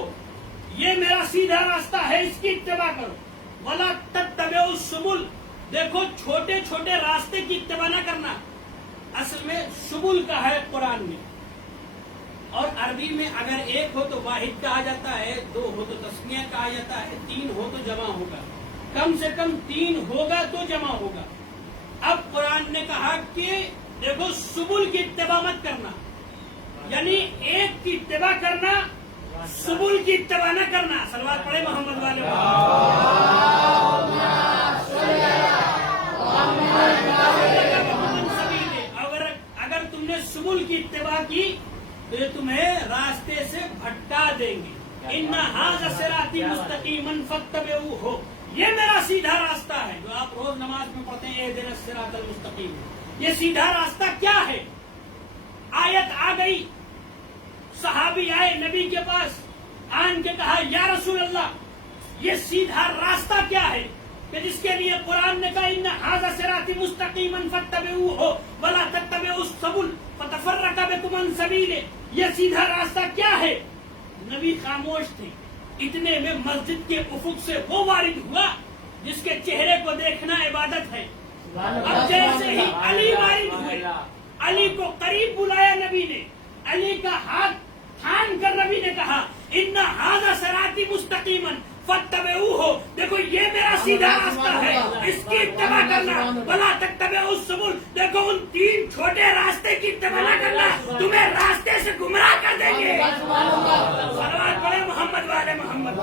یہ میرا سیدھا راستہ ہے، اس کی اتباع کرو، وَلَا تَتَّبِعُوا السُّبُلَ، دیکھو چھوٹے چھوٹے راستے کی اتباع نہ کرنا۔ اصل میں سبل کا ہے قرآن میں، اور عربی میں اگر ایک ہو تو واحد کہا جاتا ہے، دو ہو تو تسمیہ کہا جاتا ہے، تین ہو تو جمع ہوگا، کم سے کم تین ہوگا تو جمع ہوگا۔ اب قرآن نے کہا کہ دیکھو سبل کی اتباع مت کرنا، یعنی ایک کی اتباع کرنا، سبل کی اتباع نہ کرنا۔ صلوات پڑھے محمد والے۔ اگر تم نے سبل کی اتباع کی تو یہ تمہیں راستے سے بھٹکا دیں گے۔ اِنَّ هَذَا صِرَاطِي مُسْتَقِيمًا فَاتَّبِعُوهُ، یہ میرا سیدھا راستہ ہے، جو آپ روز نماز میں پڑھتے ہیں اهْدِنَا الصِّرَاطَ الْمُسْتَقِيمَ، یہ سیدھا راستہ کیا ہے؟ آیت آ گئی، صحابی آئے نبی کے پاس، آن کے کہا یا رسول اللہ یہ سیدھا راستہ کیا ہے؟ کہ جس کے لیے قرآن نے کہا ان ھذا صراط مستقیما فاتبعوہ ولا تتبعوا السبل فتفرق بکم عن سبیلہ، یہ سیدھا راستہ کیا ہے؟ نبی خاموش تھے، اتنے میں مسجد کے افق سے وہ وارد ہوا جس کے چہرے کو دیکھنا عبادت ہے۔ اب جیسے ہی علی وارد ہوئے، علی کو قریب بلایا نبی نے، علی کا ہاتھ تھام کر نبی نے کہا ان ھذا صراط مستقیما فاتبعوہ، دیکھو یہ میرا سیدھا راستہ ہے، اس کی اتباع کرنا، ولا تتبعوا السبل، دیکھو ان تین چھوٹے راستے کی اتباع نہ کرنا، تمہیں راستے سے گمراہ کر دیں گے۔ صلوات پڑھے محمد والے محمد۔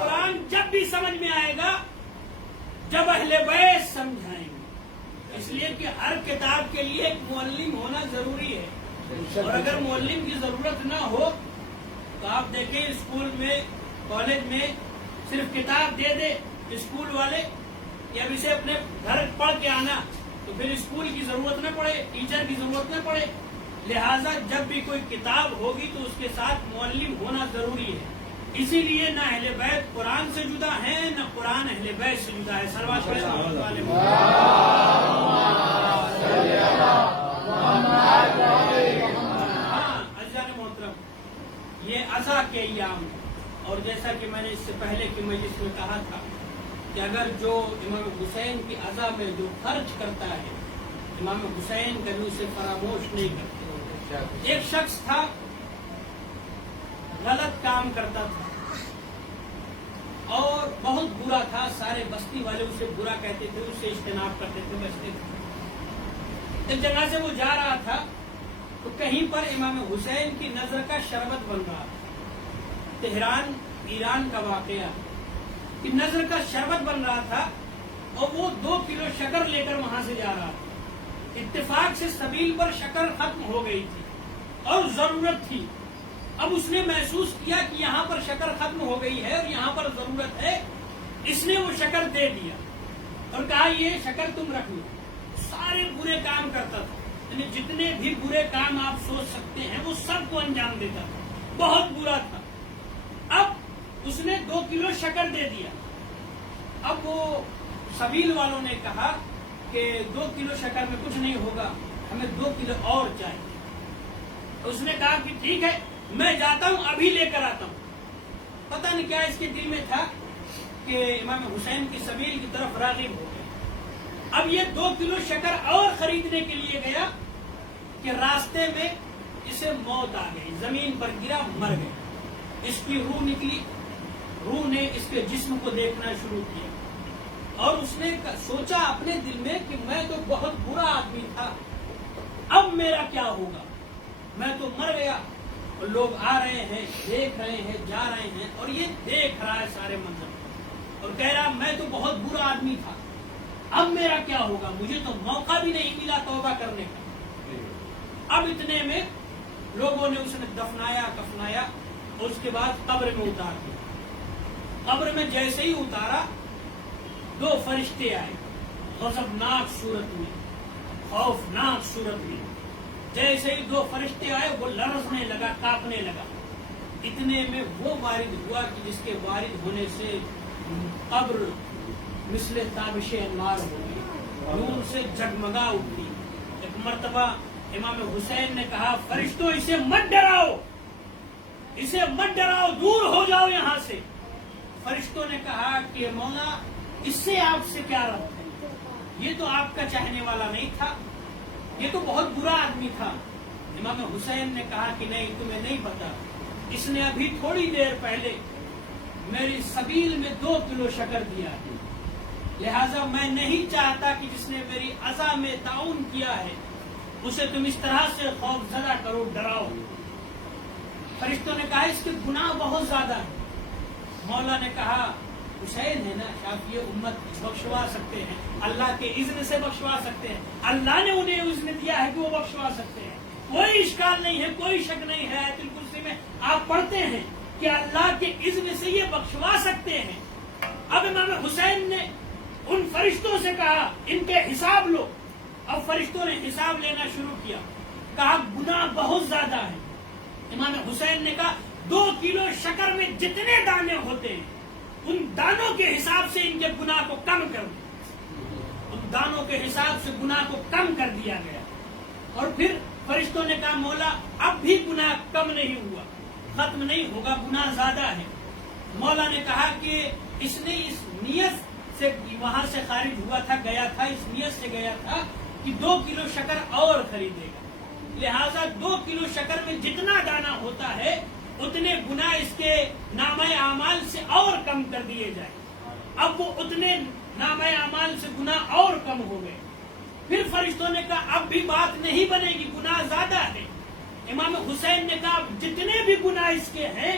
قرآن جب بھی سمجھ میں آئے گا جب اہل بیت سمجھائیں گے، اس لیے کہ ہر کتاب کے لیے ایک معلم ہونا ضروری ہے، اور اگر معلم کی ضرورت نہ ہو تو آپ دیکھیں اسکول میں کالج میں صرف کتاب دے دے اسکول والے، یا اسے اپنے گھر پڑھ کے آنا، تو پھر اسکول کی ضرورت نہ پڑے، ٹیچر کی ضرورت نہ پڑے۔ لہٰذا جب بھی کوئی کتاب ہوگی تو اس کے ساتھ معلم ہونا ضروری ہے، اسی لیے نہ اہل بیت قرآن سے جدا ہے نہ قرآن اہل بیت سے جدا ہے۔ صلوات پڑھیں محمد والے عزیزان محترم، یہ عزا کے ایام، اور جیسا کہ میں نے اس سے پہلے کی مجلس میں کہا تھا کہ اگر جو امام حسین کی عزا میں جو خرچ کرتا ہے، امام حسین کبھی اسے فراموش نہیں کرتے۔ ایک شخص تھا، غلط کام کرتا تھا اور بہت برا تھا، سارے بستی والے اسے برا کہتے تھے، اس سے اجتناب کرتے تھے، بچتے تھے۔ ایک جگہ سے وہ جا رہا تھا تو کہیں پر امام حسین کی نظر کا شربت بن رہا تھا، تہران ایران کا واقعہ، کہ نظر کا شربت بن رہا تھا اور وہ 2 کلو شکر لے کر وہاں سے جا رہا تھا۔ اتفاق سے سبیل پر شکر ختم ہو گئی تھی اور ضرورت تھی۔ اب اس نے محسوس کیا کہ یہاں پر شکر ختم ہو گئی ہے اور یہاں پر ضرورت ہے، اس نے وہ شکر دے دیا اور کہا یہ شکر تم رکھ لو۔ سارے برے کام کرتا تھا، یعنی جتنے بھی برے کام آپ سوچ سکتے ہیں وہ سب کو انجام دیتا تھا، بہت برا تھا۔ اب اس نے 2 کلو شکر دے دیا۔ اب وہ سبیل والوں نے کہا کہ 2 کلو شکر میں کچھ نہیں ہوگا، ہمیں 2 کلو اور چاہیے۔ اس نے کہا کہ ٹھیک ہے میں جاتا ہوں، ابھی لے کر آتا ہوں۔ پتہ نہیں کیا اس کے دل میں تھا کہ امام حسین کی سبیل کی طرف راغب ہو گیا۔ اب یہ 2 کلو شکر اور خریدنے کے لیے گیا کہ راستے میں اسے موت آ گئی، زمین پر گرا، مر گیا۔ اس کی روح نکلی، روح نے اس کے جسم کو دیکھنا شروع کیا اور اس نے سوچا اپنے دل میں کہ میں تو بہت برا آدمی تھا، اب میرا کیا ہوگا؟ میں تو مر گیا اور لوگ آ رہے ہیں، دیکھ رہے ہیں، جا رہے ہیں، اور یہ دیکھ رہا ہے سارے منظر اور کہہ رہا میں تو بہت برا آدمی تھا، اب میرا کیا ہوگا؟ مجھے تو موقع بھی نہیں ملا توبہ کرنے کا۔ اب اتنے میں لوگوں نے اسے دفنایا کفنایا اور اس کے بعد قبر میں اتار دیا۔ قبر میں جیسے ہی اتارا 2 فرشتے آئے، غضبناک صورت میں، خوفناک صورت میں۔ جیسے ہی 2 فرشتے آئے وہ لرزنے لگا، کانپنے لگا۔ اتنے میں وہ وارد ہوا کہ جس کے وارد ہونے سے قبر مثل تابش انوار ہو گئی، نور سے جگمگا اٹھی۔ ایک مرتبہ امام حسین نے کہا فرشتوں اسے مت ڈراؤ، اسے مت ڈراؤ، دور ہو جاؤ یہاں سے۔ فرشتوں نے کہا کہ مولا اس سے آپ سے کیا ربط ہے؟ یہ تو آپ کا چاہنے والا نہیں تھا، یہ تو بہت برا آدمی تھا۔ امام حسین نے کہا کہ نہیں، تمہیں نہیں پتا، اس نے ابھی تھوڑی دیر پہلے میری سبیل میں 2 کلو شکر دیا ہے، لہذا میں نہیں چاہتا کہ جس نے میری عزا میں تعاون کیا ہے اسے تم اس طرح سے خوف زدہ کرو، ڈراؤ۔ فرشتوں نے کہا اس کے گناہ بہت زیادہ ہیں۔ مولا نے کہا حسین ہے نا، آپ یہ امت بخشوا سکتے ہیں، اللہ کے اذن سے بخشوا سکتے ہیں، اللہ نے انہیں اذن دیا ہے کہ وہ بخشوا سکتے ہیں، کوئی اشکال نہیں ہے، کوئی شک نہیں ہے۔ آیت الکرسی میں آپ پڑھتے ہیں کہ اللہ کے اذن سے یہ بخشوا سکتے ہیں۔ اب امام حسین نے ان فرشتوں سے کہا ان کے حساب لو. اب فرشتوں نے حساب لینا شروع کیا. کہا گناہ بہت زیادہ ہے. امام حسین نے کہا 2 کلو شکر میں جتنے دانے ہوتے ہیں ان دانوں کے حساب سے ان کے گناہ کو کم کر دیا. ان دانوں کے حساب سے گناہ کو کم کر دیا گیا. اور پھر فرشتوں نے کہا مولا اب بھی گناہ کم نہیں ہوا, ختم نہیں ہوگا, گناہ زیادہ ہے. مولا نے کہا کہ اس نے اس نیت سے وہاں سے خارج ہوا تھا, گیا تھا, اس نیت سے گیا تھا کہ 2 کلو شکر اور خریدے گا, لہٰذا 2 کلو شکر میں جتنا دانہ ہوتا ہے اتنے گناہ اس کے نامہ اعمال سے اور کم کر دیے جائیں. اب وہ اتنے نامہ اعمال سے گناہ اور کم ہو گئے. پھر فرشتوں نے کہا اب بھی بات نہیں بنے گی, گناہ زیادہ ہے. امام حسین نے کہا جتنے بھی گناہ اس کے ہیں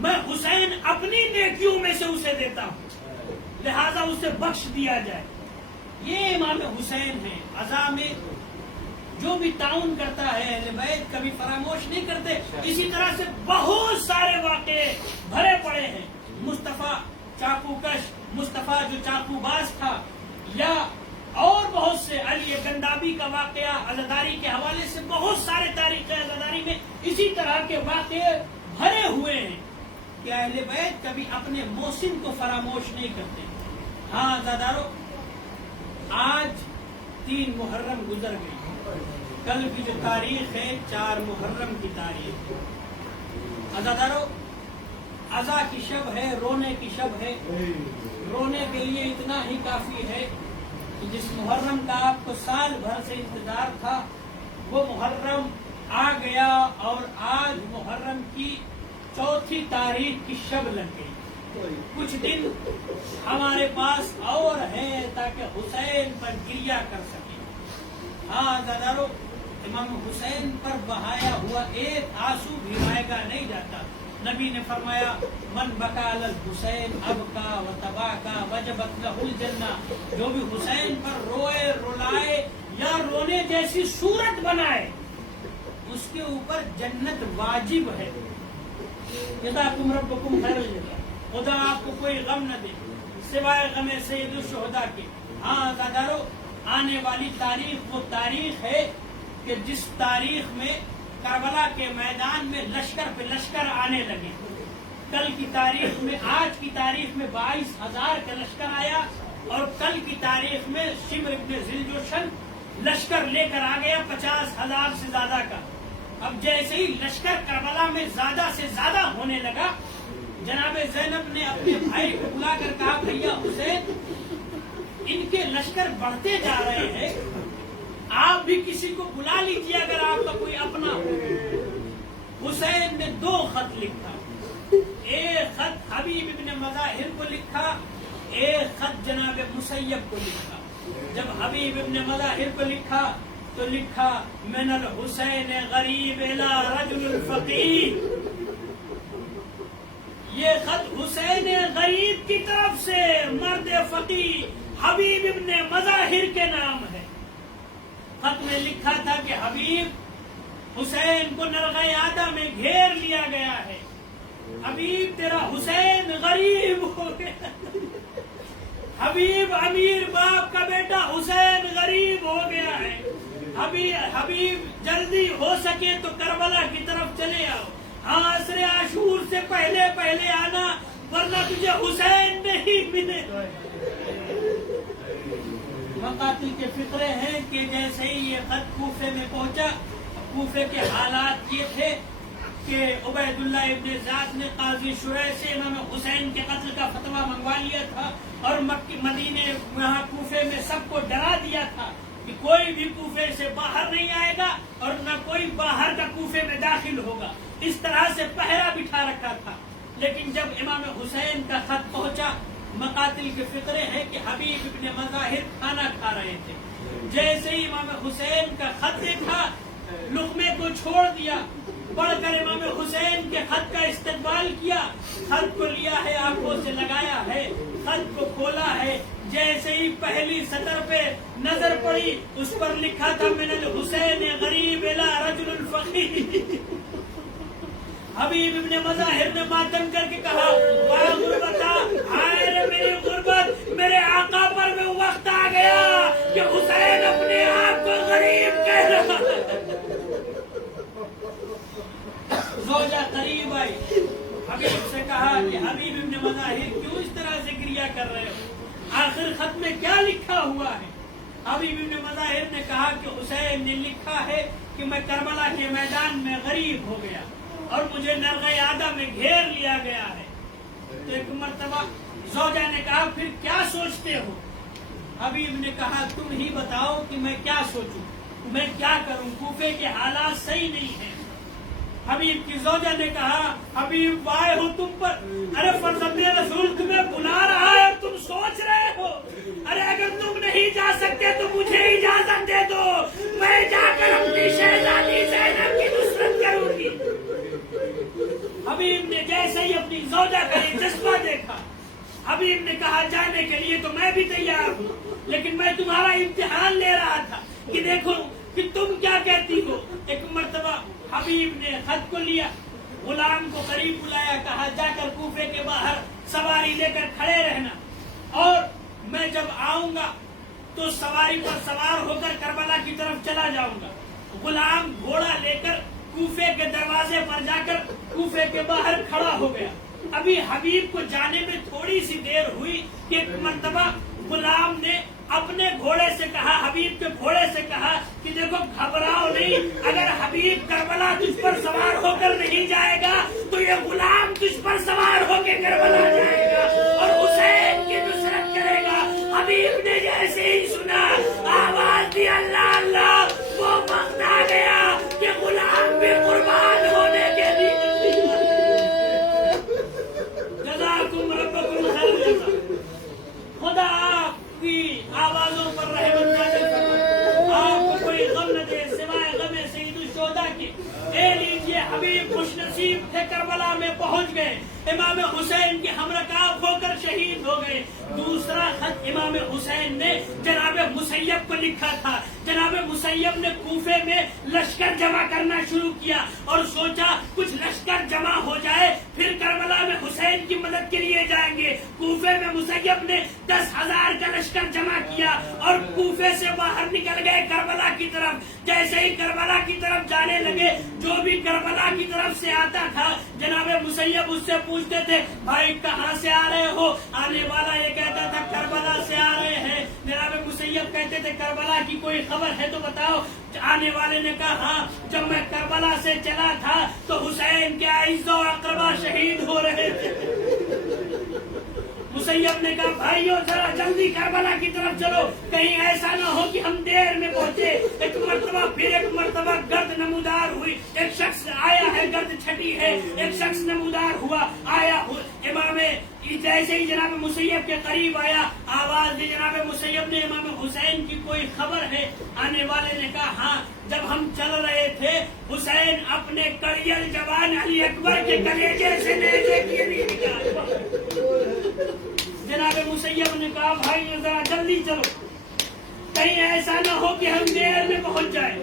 میں حسین اپنی نیکیوں میں سے اسے دیتا ہوں, لہذا اسے بخش دیا جائے. یہ امام حسین ہیں. عزا میں جو بھی تعاون کرتا ہے اہل بیت کبھی فراموش نہیں کرتے. اسی طرح سے بہت سارے واقعے بھرے پڑے ہیں. مصطفیٰ چاقو کش, مصطفیٰ جو چاقو باز تھا, یا اور بہت سے, علی گندابی کا واقعہ عزاداری کے حوالے سے بہت سارے تاریخ عزاداری میں اسی طرح کے واقعے بھرے ہوئے ہیں کہ اہل بیت کبھی اپنے محسن کو فراموش نہیں کرتے. ہاں عزادارو, آج 3 محرم گزر گئی. کل کی جو تاریخ ہے 4 محرم کی تاریخ ہے. عزادارو, عزا کی شب ہے, رونے کی شب ہے. رونے کے لیے اتنا ہی کافی ہے کہ جس محرم کا آپ کو سال بھر سے انتظار تھا وہ محرم آ گیا, اور آج محرم کی 4تھی تاریخ کی شب لگ گئی. کچھ دن ہمارے پاس اور ہے تاکہ حسین پر گریہ کر سکیں. ہاں عزادارو, امام حسین پر بہایا ہوا ایک آنسو بھیگائے گا نہیں جاتا. نبی نے فرمایا من بکا علی الحسین ابکا و تباکا وجبت لہ الجنہ. جو بھی حسین پر روئے, رلائے یا رونے جیسی صورت بنائے اس کے اوپر جنت واجب ہے. یداکم ربکم خیر الجزا. خدا آپ کو کوئی غم نہ دے سوائے غم سید الشہداء کے. ہاں عزادارو, آنے والی تاریخ وہ تاریخ ہے کہ جس تاریخ میں کربلا کے میدان میں لشکر پہ لشکر آنے لگے. کل کی تاریخ میں, آج کی تاریخ میں 22,000 کا لشکر آیا, اور کل کی تاریخ میں شمر ابن ذوالجوشن لشکر لے کر آ گیا 50,000 سے زیادہ کا. اب جیسے ہی لشکر کربلا میں زیادہ سے زیادہ ہونے لگا, جناب زینب نے اپنے بھائی کو بلا کر کہا بھیا حسین ان کے لشکر بڑھتے جا رہے ہیں, آپ بھی کسی کو بلا لیجیے اگر آپ کا کوئی اپنا ہو. حسین نے 2 خط لکھا. ایک خط حبیب ابن مظاہر کو لکھا, ایک خط جناب مسیب کو لکھا. جب حبیب ابن مظاہر کو لکھا تو لکھا من الحسین غریب الی رجل الفقیر. یہ خط حسین غریب کی طرف سے مرد فقیر حبیب ابن مظاہر کے نام ہے. خط میں لکھا تھا کہ حبیب حسین کو نرغہ عادہ میں گھیر لیا گیا ہے. حبیب تیرا حسین غریب ہو گیا. حبیب امیر باپ کا بیٹا حسین غریب ہو گیا ہے. حبیب جلدی ہو سکے تو کربلا کی طرف چلے آؤ. ہاں عصر عاشور سے پہلے آنا ورنہ تجھے حسین نہیں ملے. مقاتل کے فقرے ہیں کہ جیسے ہی یہ خط کوفے میں پہنچا, کوفے کے حالات یہ تھے کہ عبید اللہ ابن زیاد نے قاضی شریح سے امام حسین کے قتل کا فتویٰ منگوا لیا تھا, اور مکہ مدینے وہاں کوفے میں سب کو ڈرا دیا تھا کہ کوئی بھی کوفے سے باہر نہیں آئے گا اور نہ کوئی باہر کا کوفے میں داخل ہوگا. اس طرح سے پہرا بٹھا رکھا تھا. لیکن جب امام حسین کا خط پہنچا, مقاتل کے فقرے ہیں کہ حبیب ابن مظاہر کھانا کھا رہے تھے. جیسے ہی امام حسین کا خط دیکھا لقمے کو چھوڑ دیا, پڑھ کر امام حسین کے خط کا استقبال کیا. خط کو لیا ہے, آنکھوں سے لگایا ہے, خط کو کھولا ہے. جیسے ہی پہلی سطر پہ نظر پڑی اس پر لکھا تھا من الحسین غریب الی رجل الفقیر. حبیب ابن مظاہر نے ماتم کر کے کہا واہ غربتا, ہائے رے میری غربت, میرے آقا پر میں وقت آ گیا کہ حسین اپنے آپ کو غریب کہہ رہا ہے۔ زوجہ قریب آئی، حبیب سے کہا کہ حبیب ابن مظاہر کیوں اس طرح سے گریہ کر رہے ہو؟ آخر خط میں کیا لکھا ہوا ہے؟ حبیب ابن مظاہر نے کہا کہ حسین نے لکھا ہے کہ میں کربلا کے میدان میں غریب ہو گیا اور مجھے نرغہ عادہ میں گھیر لیا گیا ہے۔ تو ایک مرتبہ زوجہ نے کہا پھر کیا سوچتے ہو؟ حبیب نے کہا تم ہی بتاؤ کہ میں کیا سوچوں، میں کیا کروں، کوفے کے حالات صحیح نہیں ہیں۔ حبیب کی زوجہ نے کہا حبیب وائے ہو تم پر، ارے فرزند رسول تمہیں بلا رہا ہے اور تم سوچ رہے ہو، ارے اگر تم نہیں جا سکتے تو مجھے اجازت دے دو، میں جا کر اپنی شہزادی زینب کی نصرت کروں گی۔ حبیب نے جیسے ہی اپنی زوجہ کا یہ جذبہ دیکھا، حبیب نے کہا جانے کے لیے تو میں بھی تیار ہوں، لیکن میں تمہارا امتحان لے رہا تھا کہ دیکھو کہ تم کیا کہتی ہو۔ ایک مرتبہ حبیب نے خط کو لیا، غلام کو قریب بلایا، کہا جا کر کوفے کے باہر سواری لے کر کھڑے رہنا، اور میں جب آؤں گا تو سواری پر سوار ہو کر کربلا کی طرف چلا جاؤں گا۔ غلام گھوڑا لے کر کوفے کے دروازے پر جا کر کوفے کے باہر کھڑا ہو گیا۔ ابھی حبیب کو جانے میں تھوڑی سی دیر ہوئی کہ ایک مرتبہ غلام نے اپنے گھوڑے سے کہا، حبیب کے گھوڑے سے کہا کہ دیکھو گھبراؤ نہیں، اگر حبیب کربلا تجھ پر سوار ہو کر نہیں جائے گا تو یہ غلام تجھ پر سوار ہو کے کربلا جائے گا اور حسین کی نصرت کرے گا۔ حبیب نے جیسے ہی سنا، آواز دی اللہ اللہ، وہ وقت آ گیا کہ غلام بھی قربان ہونے کے لیے۔ جزاکم ربکم خیر جزا۔ خدا آپ کی آوازوں پر رحمت نازل فرمائے، آپ کو کوئی غم نہ دے سوائے غم سید الشہداء کے۔ اے لیجیے حبیب خوش نصیب تھے، کربلا میں پہنچ گئے، امام حسین کے ہمرکاب ہو کر شہید ہو گئے۔ دوسرا خط امام حسین نے جناب مسیب کو لکھا تھا۔ جناب مسیب نے کوفے میں لشکر جمع کرنا شروع کیا اور سوچا کچھ لشکر جمع ہو جائے پھر کربلا میں حسین کی مدد کے لیے جائیں گے۔ کوفے میں مسیب نے 10,000 کا لشکر جمع کیا اور کوفے سے باہر نکل گئے کربلا کی طرف۔ جیسے ہی کربلا کی طرف جانے لگے، جو بھی کربلا کی طرف سے آتا تھا جناب مسیب اس سے پوچھتے تھے بھائی کہاں سے آ رہے ہو؟ آنے والا یہ کہتا تھا کربلا سے آ رہے ہیں۔ جناب مسیب کہتے تھے کربلا کی کوئی خبر ہے تو بتاؤ۔ آنے والے نے کہا ہاں، جب میں کربلا سے چلا تھا تو حسین کے اعزاء و اقربا شہید ہو رہے تھے۔ مسیب نے کہا بھائیو ذرا جلدی کربلا کی طرف چلو، کہیں ایسا نہ ہو کہ ہم دیر میں پہنچے۔ ایک مرتبہ پھر ایک مرتبہ گرد نمودار ہوئی، ایک شخص آیا ہے، گرد چھٹی ہے، ایک شخص نمودار ہوا آیا۔ امام جیسے ہی جناب مسیب کے قریب آیا، آواز دی جناب مسیب نے امام حسین کی کوئی خبر ہے؟ آنے والے نے کہا ہاں، جب ہم چل رہے تھے حسین اپنے کڑیل جوان علی اکبر کے کلیجے سے نیزے کے لیے نکالا۔ جناب مسیب نے کہا بھائی ذرا جلدی چلو، کہیں ایسا نہ ہو کہ ہم دیر میں پہنچ جائیں۔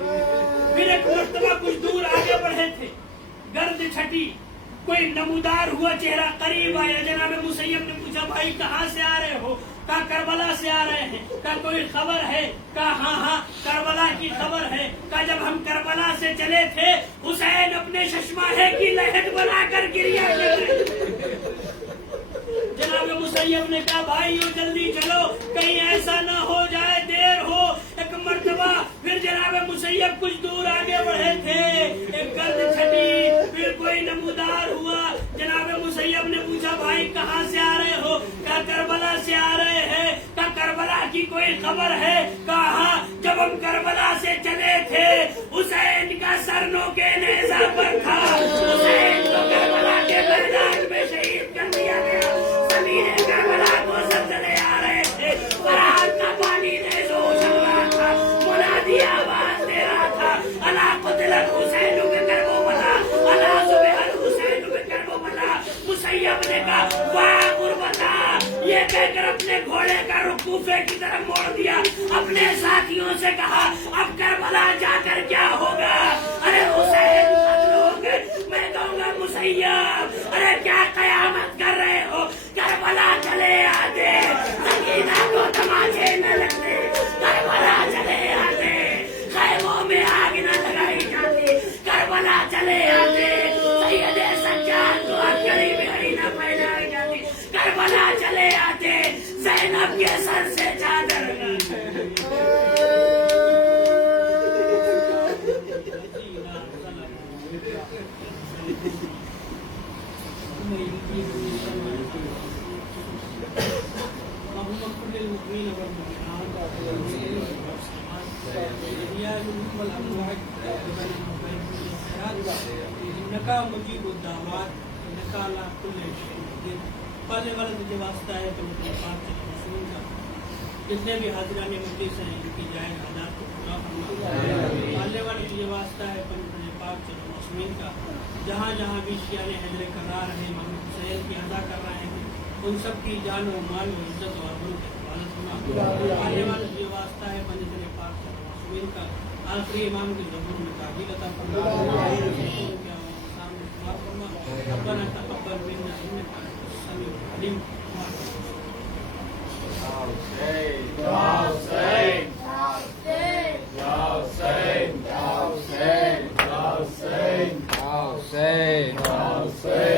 پھر ایک مرتبہ کچھ دور آگے بڑھے تھے، گرد چھٹی، کوئی نمودار ہوا چہرہ قریب آیا۔ جناب مسیب نے پوچھا بھائی کہاں سے آ رہے ہو؟ کہا کربلا سے آ رہے ہیں۔ کہا کوئی خبر ہے؟ کہا ہاں ہاں کربلا کی خبر ہے۔ کہا جب ہم کربلا سے چلے تھے حسین اپنے ششماہے کی لہٹ بنا کر گریہ کر رہے۔ جناب مسیب نے کہا بھائیو جلدی چلو، کہیں ایسا نہ ہو جائے دیر ہو۔ ایک مرتبہ پھر جناب مسیب کچھ دور آگے بڑھے تھے، ایک گرد چھٹی، پھر کوئی نمودار ہوا۔ جناب مسیب نے پوچھا بھائی کہاں سے آ رہے ہو؟ کہا کربلا سے آ رہے ہیں۔ کہا کربلا کی کوئی خبر ہے؟ کہا ہاں، جب ہم کربلا سے چلے تھے حسین کا سر نوکے نیزہ پر تھا، حسین کو کربلا کے میدان میں شہید کر دیا گیا۔ زمین کربلا کو زلزلے آ رہے تھے، فرات کا پانی نیزوں اچھل رہا تھا، منادی آواز دے رہا تھا الا قتل الحسین بکربلا، الا ذبح الحسین بکربلا۔ مسیب نے کہا واہ غربتا، یہ کہہ کر اپنے گھوڑے کا رخ کوفے کی طرف موڑ دیا، اپنے ساتھیوں سے کہا اب کربلا جا کر کیا ہوگا؟ ارے حسین قتل ہو گئے، میں کہوں گا مسیب ارے کیا قیامت کر رہے ہو؟ کربلا چلے آتے، سکینہ کربلا چلے آتے سید سجاد کو عسکری بیڑی نہ پہنائی جاتی کربلا چلے آتے زینب کے سر سے چادر انکا مجیب الدعوات انکا لا کل شیء پہلے والا جو واسطہ ہے تو مجھے پاک رسول کا جتنے بھی حاضران مجلس ہیں ان کی جائز حالات کو پورا فرما پہلے والا جو واسطہ ہے پنجابی پاک مسلمین کا جہاں جہاں بھی شیعہ حیدر کرار ہیں محمد حسین کی ادا کر رہے ہیں ان سب کی جان و مال و عزت و آبرو کی حفاظت فرما پہلے والا جو واسطہ ہے پنجابی پاک مسلمین کا آخری امام کی ظہور میں تعبیر عطا فرما ربنا تقبل منا انك انت السميع العليم Hussein.